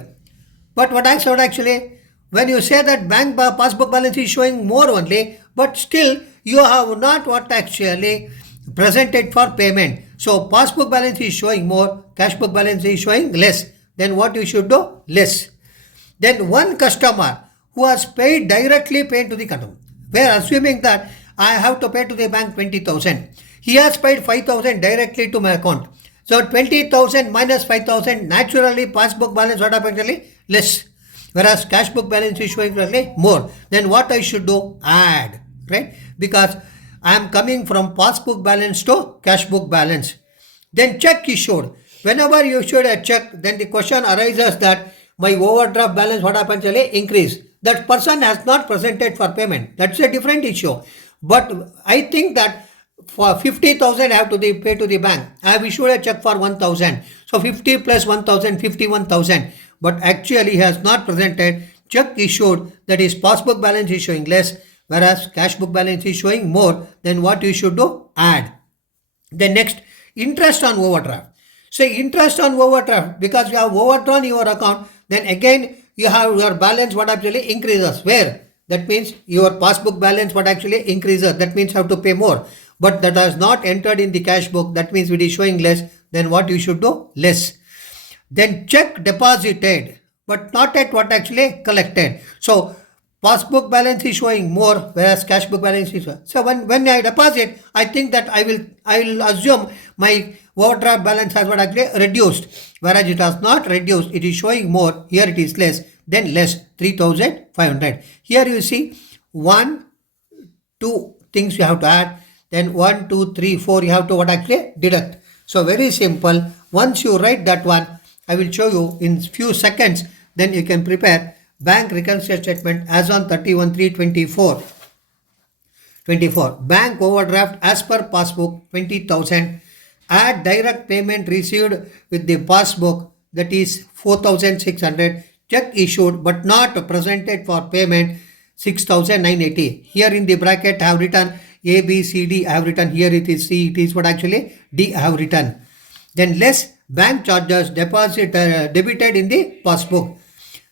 But what actually, when you say that bank passbook balance is showing more only, but still you have not what actually presented for payment. So passbook balance is showing more, cash book balance is showing less. Then what you should do? Less. Then one customer who has paid directly paid to the customer. We are assuming that I have to pay to the bank 20,000. He has paid 5,000 directly to my account. So 20,000 minus 5,000, naturally passbook balance what happens less. Whereas cash book balance is showing more. Then what I should do? Add, right? Because I am coming from passbook balance to cash book balance. Then check issued. Whenever you issue a check, then the question arises that my overdraft balance what happens increase. That person has not presented for payment. That's a different issue. But I think that for 50,000 I have to pay to the bank. I have issued a check for 1,000. So 50 plus 1,000, 51,000. But actually he has not presented check issued, that is passbook balance is showing less, whereas cash book balance is showing more. Then what you should do? Add. Then next, interest on overdraft. Say interest on overdraft, because you have overdrawn your account, then again you have your balance what actually increases. Where? That means your passbook balance what actually increases. That means you have to pay more. But that has not entered in the cash book. That means it is showing less. Then what you should do? Less. Then check deposited, but not at what actually collected. So passbook balance is showing more, whereas cash book balance is showing. So when I deposit, I think that I will assume my overdraft balance has what actually reduced, whereas it has not reduced. It is showing more. Here it is less. Then less 3,500. Here you see 1, 2 things you have to add. Then 1, 2, 3, 4 you have to what actually deduct. So very simple. Once you write that one, I will show you in few seconds. Then you can prepare bank reconciliation statement as on 31/3/24. 24. Bank overdraft as per passbook 20,000. Add direct payment received with the passbook, that is 4,600. Check issued but not presented for payment 6,980. Here in the bracket I have written A, B, C, D. I have written here it is C. It is what actually D I have written. Then less bank charges debited in the passbook.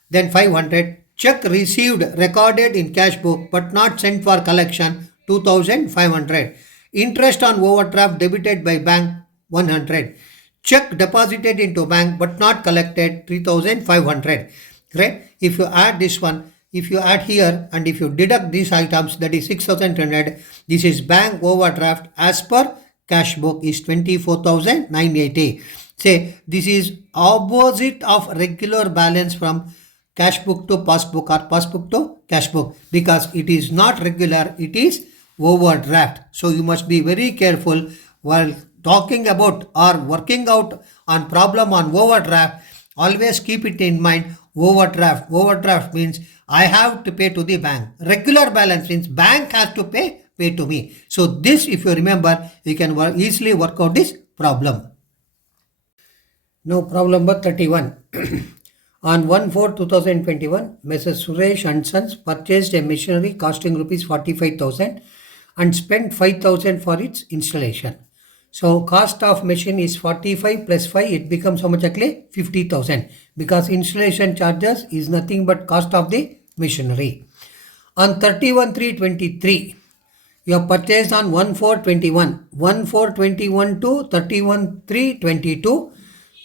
Then 500. Check received recorded in cash book but not sent for collection 2,500. Interest on overdraft debited by bank 100. Check deposited into bank but not collected 3,500. Right? If you add this one, if you add here and if you deduct these items, that is 6,200. This is bank overdraft as per cash book is 24,980. Say this is opposite of regular balance from cash book to passbook or passbook to cash book, because it is not regular, it is overdraft. So you must be very careful while talking about or working out on problem on overdraft. Always keep it in mind. Overdraft means I have to pay to the bank. Regular balance means bank has to pay to me. So this, if you remember, you can easily work out this problem. Now problem number 31. On 1/4/2021, Messrs. Suresh and Sons purchased a machinery costing rupees 45,000 and spent 5,000 for its installation. So cost of machine is 45 plus 5, it becomes how much actually? 50,000, because installation charges is nothing but cost of the machinery. On 31/3/23, you have purchased on 1/4/21, 1/4/21 to 31/3/22,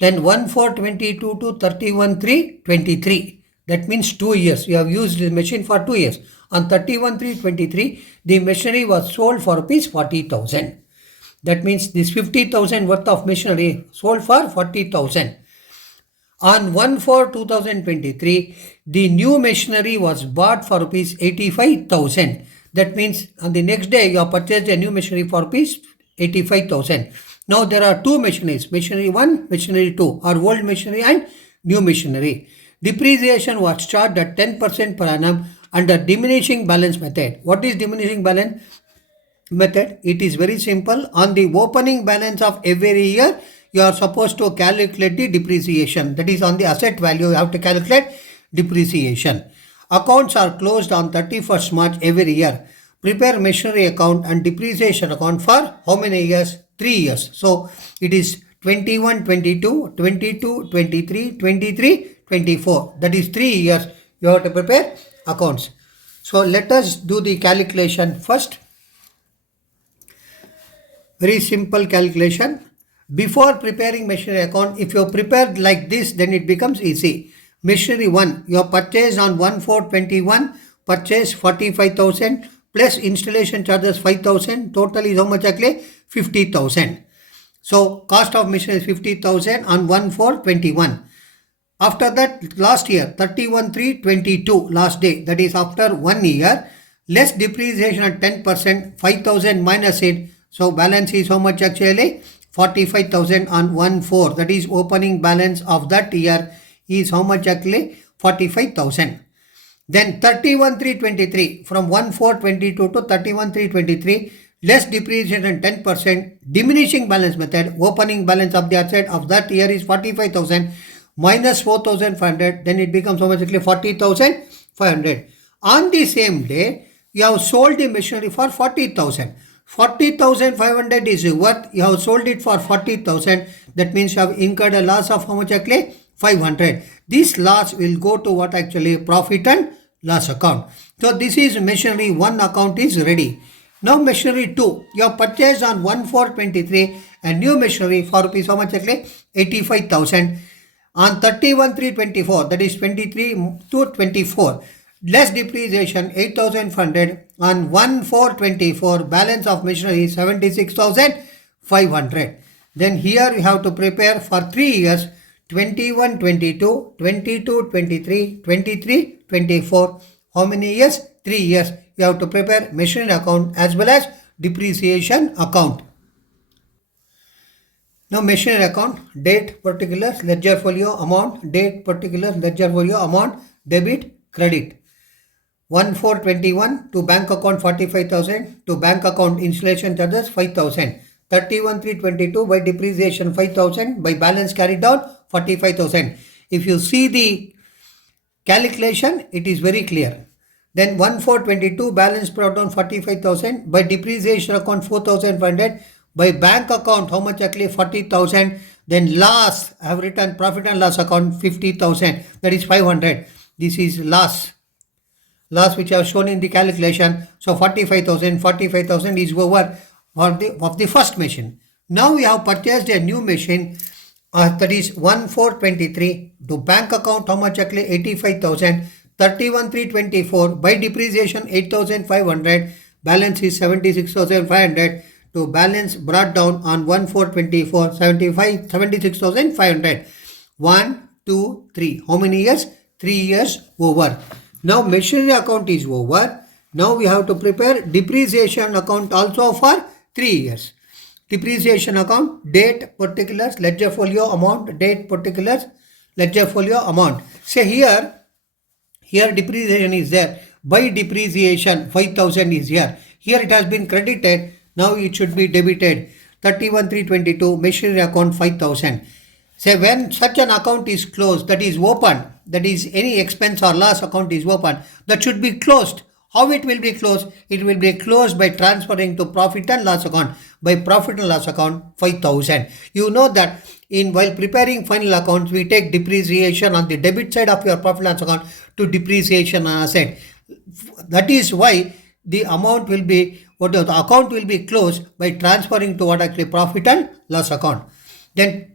then 1/4/22 to 31/3/23. That means 2 years. You have used the machine for 2 years. On 31/3/23, the machinery was sold for rupees 40,000. That means this 50,000 worth of machinery sold for 40,000. On 1/4/2023, the new machinery was bought for rupees 85,000. That means on the next day you have purchased a new machinery for rupees 85,000. Now there are two machineries, machinery 1, machinery 2, or old machinery and new machinery. Depreciation was charged at 10% per annum under diminishing balance method. What is diminishing balance method? It is very simple. On the opening balance of every year, you are supposed to calculate the depreciation. That is, on the asset value, you have to calculate depreciation. Accounts are closed on 31st March every year. Prepare machinery account and depreciation account for how many years? 3 years. So it is 21, 22, 22, 23, 23, 24. That is 3 years you have to prepare accounts. So let us do the calculation first. Very simple calculation. Before preparing machinery account, if you prepared like this, then it becomes easy. Machinery 1, you have purchased on 1/4/21, purchase 45,000 plus installation charges 5,000. Total is how much actually? 50,000. So cost of machinery is 50,000 on 1/4/21. After that, last year 31/3/22, last day, that is after 1 year, less depreciation at 10%, 5,000 minus it. So balance is how much actually? 45,000 on 1/4. That is opening balance of that year is how much actually? 45,000. Then 31/3/23, from 1/4/22 to 31/3/23, less depreciation and 10%, diminishing balance method, opening balance of the asset of that year is 45,000 minus 4,500, then it becomes how much actually? 40,500. On the same day, you have sold the machinery for 40,000. 40,500 is worth, you have sold it for 40,000. That means you have incurred a loss of how much actually? 500. This loss will go to what actually? Profit and loss account. So this is machinery 1 account is ready. Now machinery 2, you have purchased on 1/4/23 a new machinery for rupees how much actually? 85,000. On 31/3/24, that is 23 to 24, less depreciation 8,500. On 1/4/24, balance of machinery 76,500. Then here you have to prepare for 3 years, 21/22, 22/23, 23/24. How many years? 3 years. You have to prepare machinery account as well as depreciation account. Now machinery account, date, particulars, ledger folio, amount, date, particulars, ledger folio, amount, debit, credit. 1/4/21 to bank account 45,000, to bank account installation charges 5,000. 31/3/22 by depreciation 5,000, by balance carried down 45,000. If you see the calculation, it is very clear. Then 1/4/22 balance brought down 45,000, by depreciation account 4,500, by bank account how much actually? 40,000. Then loss, I have written profit and loss account 50,000, that is 500. This is loss which I have shown in the calculation. So 45,000 is over of the first machine. Now we have purchased a new machine, that is 1/4/23, to bank account how much actually? 85,000. 31/3/24 by depreciation 8,500, balance is 76,500, to balance brought down on 1/4/24 76,500. 1, 2, 3. How many years? 3 years over. Now machinery account is over. Now we have to prepare depreciation account also for 3 years. Depreciation account, date, particulars, ledger folio, amount, date, particulars, ledger folio, amount. Say here depreciation is there. By depreciation 5,000 is here. Here it has been credited. Now it should be debited. 31/3/22 machinery account 5,000. Say when such an account is closed, that is open, that is any expense or loss account is open, that should be closed. How it will be closed? It will be closed by transferring to profit and loss account. By profit and loss account 5,000. You know that while preparing final accounts, we take depreciation on the debit side of your profit and loss account to depreciation on asset. That is why the amount will be, the account will be closed by transferring to what actually? Profit and loss account. Then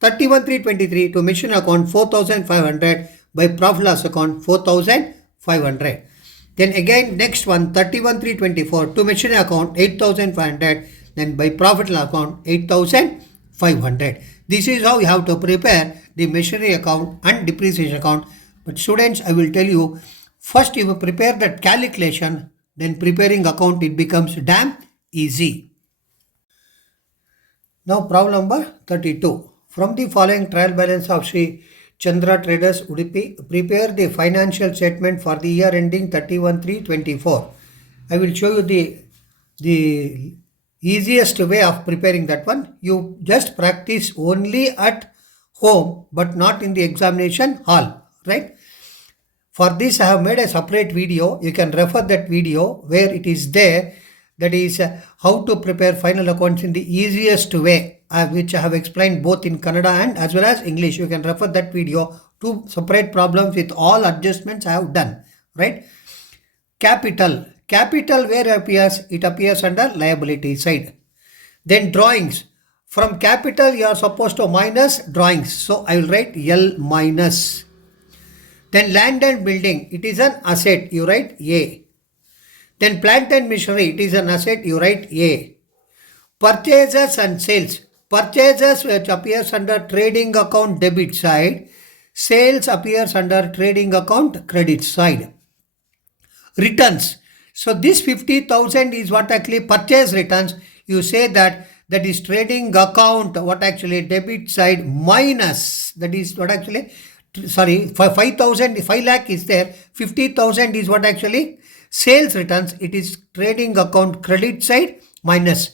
31/3/23 to machinery account 4,500, by profit loss account 4,500. Then again next one 31,324 to machinery account 8,500, then by profit and loss account 8,500. This is how you have to prepare the machinery account and depreciation account. But students, I will tell you, first you prepare that calculation, then preparing account it becomes damn easy. Now problem number 32. From the following trial balance of Sri Chandra Traders Udupi, prepare the financial statement for the year ending 31/3/24. I will show you the easiest way of preparing that one. You just practice only at home but not in the examination hall, right? For this I have made a separate video. You can refer that video where it is there. That is how to prepare final accounts in the easiest way, which I have explained both in Kannada and as well as English. You can refer that video. Two separate problems with all adjustments I have done, right? Capital where appears? It appears under liability side. Then drawings. From capital you are supposed to minus drawings. So I will write L minus. Then land and building, it is an asset, you write A. Then plant and machinery, it is an asset, you write A. Purchases and sales. Purchases which appears under trading account debit side. Sales appears under trading account credit side. Returns. So this 50,000 is what actually purchase returns. You say that is trading account, what actually debit side minus, that is what actually, sorry, 5,000, 5 lakh is there, 50,000 is what actually sales returns, it is trading account credit side minus.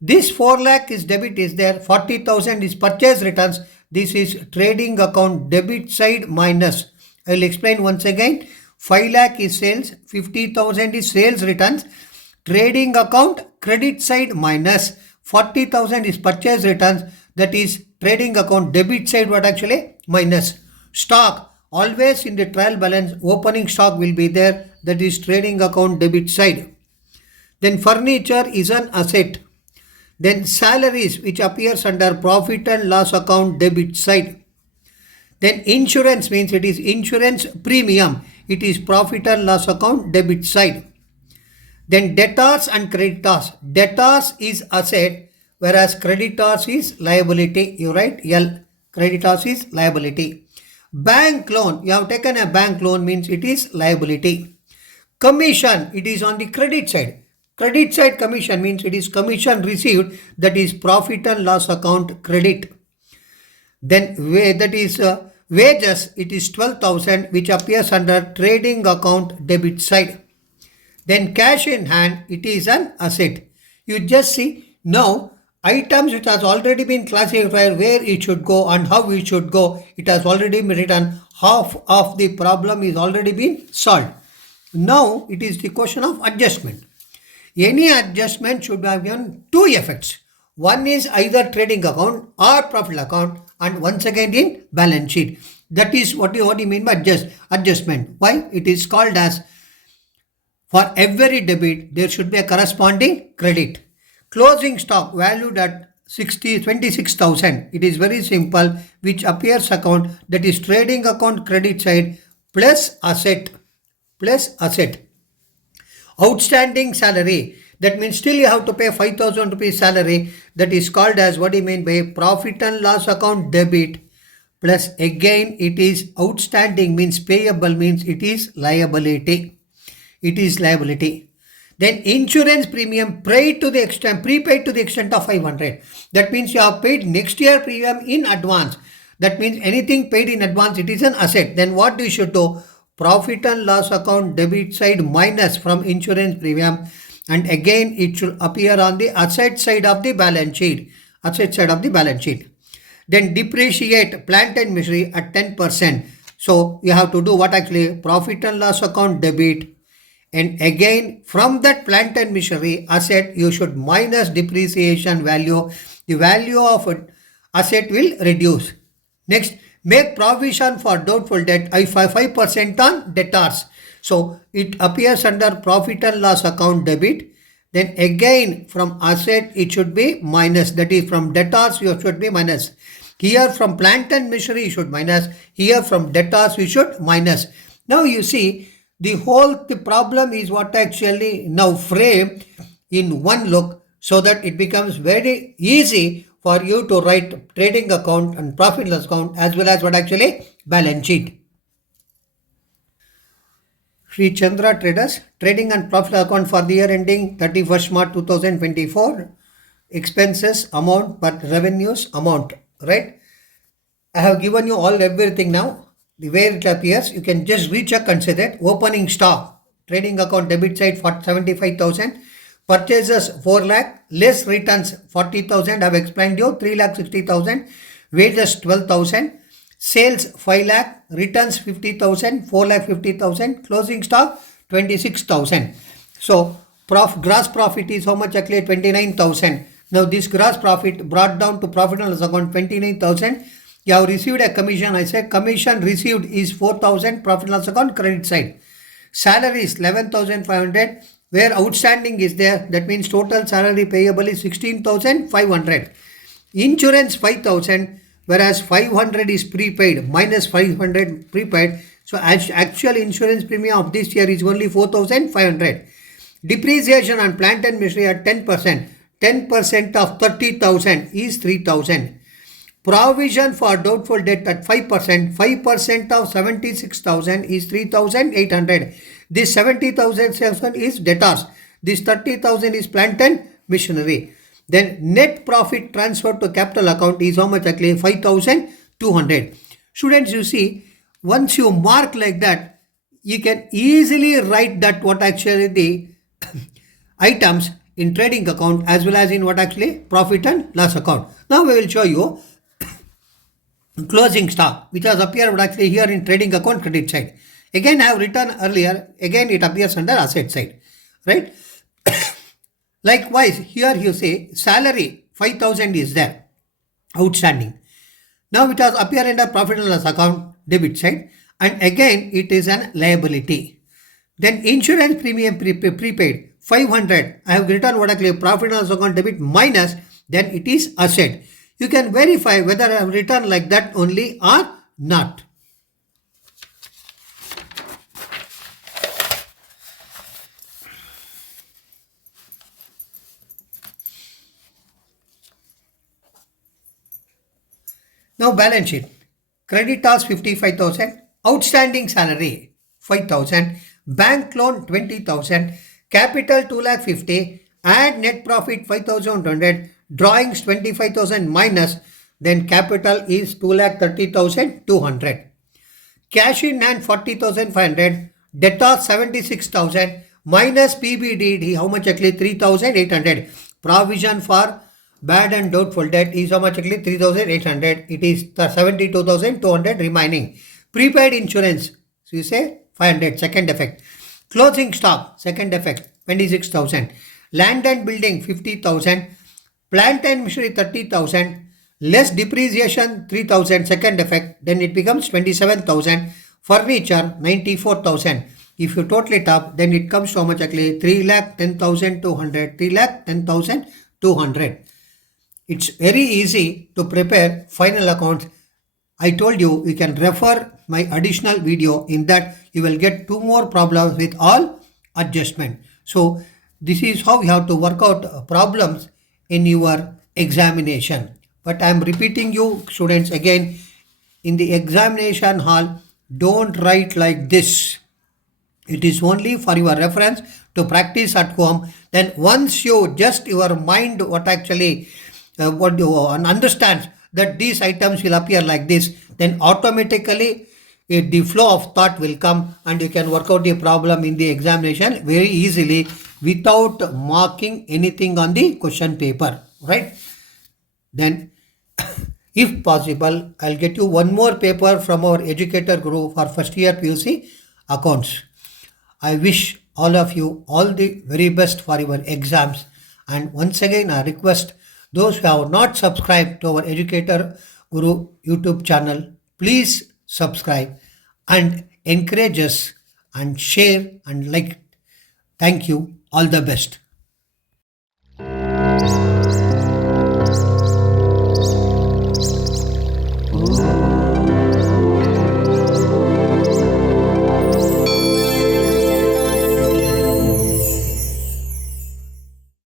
This 4 lakh is debit is there, 40,000 is purchase returns, this is trading account debit side minus. I will explain once again. 5 lakh is sales, 50,000 is sales returns, trading account credit side minus, 40,000 is purchase returns, that is trading account debit side what actually minus. Stock, always in the trial balance opening stock will be there, that is trading account debit side. Then furniture is an asset. Then salaries which appears under profit and loss account debit side. Then insurance means it is insurance premium, it is profit and loss account debit side. Then debtors and creditors. Debtors is asset whereas creditors is liability, you write L. Creditors is liability. Bank loan, you have taken a bank loan means it is liability. Commission, it is on the credit side. Credit side commission means it is commission received, that is profit and loss account credit. Then that is wages, it is 12,000 which appears under trading account debit side. Then cash in hand, it is an asset. You just see now items which has already been classified where it should go and how it should go. It has already been written. Half of the problem is already been solved. Now it is the question of adjustment. Any adjustment should have given two effects. One is either trading account or profit account and once again in balance sheet. That is what you mean by adjustment. Why? It is called as for every debit there should be a corresponding credit. Closing stock valued at 26,000. It is very simple, which appears account, that is trading account credit side plus asset. Outstanding salary, that means still you have to pay 5,000 rupees salary, that is called as what do you mean by profit and loss account debit plus again it is outstanding means payable means it is liability. It is liability. Then insurance premium prepaid to the extent of 500. That means you have paid next year premium in advance. That means anything paid in advance, it is an asset. Then what you should do? Profit and loss account debit side minus from insurance premium. And again it should appear on the asset side of the balance sheet. Then depreciate plant and machinery at 10%. So you have to do what actually? Profit and loss account debit. And again from that plant and machinery asset you should minus depreciation value. The value of asset will reduce. Next, make provision for doubtful debt 5% on debtors. So it appears under profit and loss account debit. Then again from asset it should be minus, that is from debtors you should be minus. Here from plant and machinery you should minus. Here from debtors you should minus. Now you see The problem is what actually now framed in one look so that it becomes very easy for you to write trading account and profit loss account as well as what actually balance sheet. Sri Chandra Traders trading and profit account for the year ending 31st March 2024. Expenses amount but revenues amount, right? I have given you all everything now. The way it appears, you can just recheck and say that opening stock, trading account debit side for 75,000, purchases 4 lakh, less returns 40,000. I have explained you 3 lakh 60,000, wages 12,000, sales 5 lakh, returns 50,000, 4 lakh 50,000, closing stock 26,000. So gross profit is how much actually 29,000. Now this gross profit brought down to profit and loss account 29,000. You have received a commission. I said commission received is 4,000, profit and loss account credit side. Salary is 11,500. Where outstanding is there, that means total salary payable is 16,500. Insurance 5,000, whereas 500 is prepaid, minus 500 prepaid. So actual insurance premium of this year is only 4,500. Depreciation on plant and machinery at 10%. 10% of 30,000 is 3,000. Provision for doubtful debt at 5%. 5% of 76,000 is 3,800. This 70,000 is debtors. This 30,000 is plant and machinery. Then net profit transferred to capital account is how much actually 5,200. Students, you see, once you mark like that, you can easily write that what actually the items in trading account as well as in what actually profit and loss account. Now we will show you closing stock which has appeared actually here in trading account credit side. Again I have written earlier, again it appears under asset side, right? Likewise here you say salary 5,000 is there outstanding. Now it has appeared under profit and loss account debit side and again it is an liability. Then insurance premium prepaid 500. I have written what actually profit and loss account debit minus, then it is asset. You can verify whether I have written like that only or not. Now balance sheet. Creditors 55,000. Outstanding salary 5,000. Bank loan 20,000. Capital 2,50,000. Add net profit 5,100. Drawings 25,000 minus, then capital is 2,30,200. Cash in hand 40,500. Debtors 76,000 minus PBDD, how much actually 3,800. Provision for bad and doubtful debt is how much actually 3,800. It is 72,200 remaining. Prepaid insurance, so you say 500, second effect. Closing stock, second effect, 26,000. Land and building 50,000. Plant and machinery 30,000, less depreciation 3,000, second effect, then it becomes 27,000. Furniture 94,000. If you total it up, then it comes to how much actually 3,10,200. 3,10,200. It's very easy to prepare final accounts. I told you, you can refer my additional video. In that you will get 2 more problems with all adjustment. So this is how you have to work out problems in your examination. But I am repeating you students again, in the examination hall, don't write like this. It is only for your reference to practice at home. Then once you just your mind what actually what you understands that these items will appear like this, then automatically the flow of thought will come and you can work out the problem in the examination very easily without marking anything on the question paper, right? Then if possible, I'll get you one more paper from our educator group for first year PUC accounts. I wish all of you all the very best for your exams. And once again, I request those who have not subscribed to our educator guru YouTube channel, please subscribe and encourage us and share and like. Thank you. All the best. Ooh.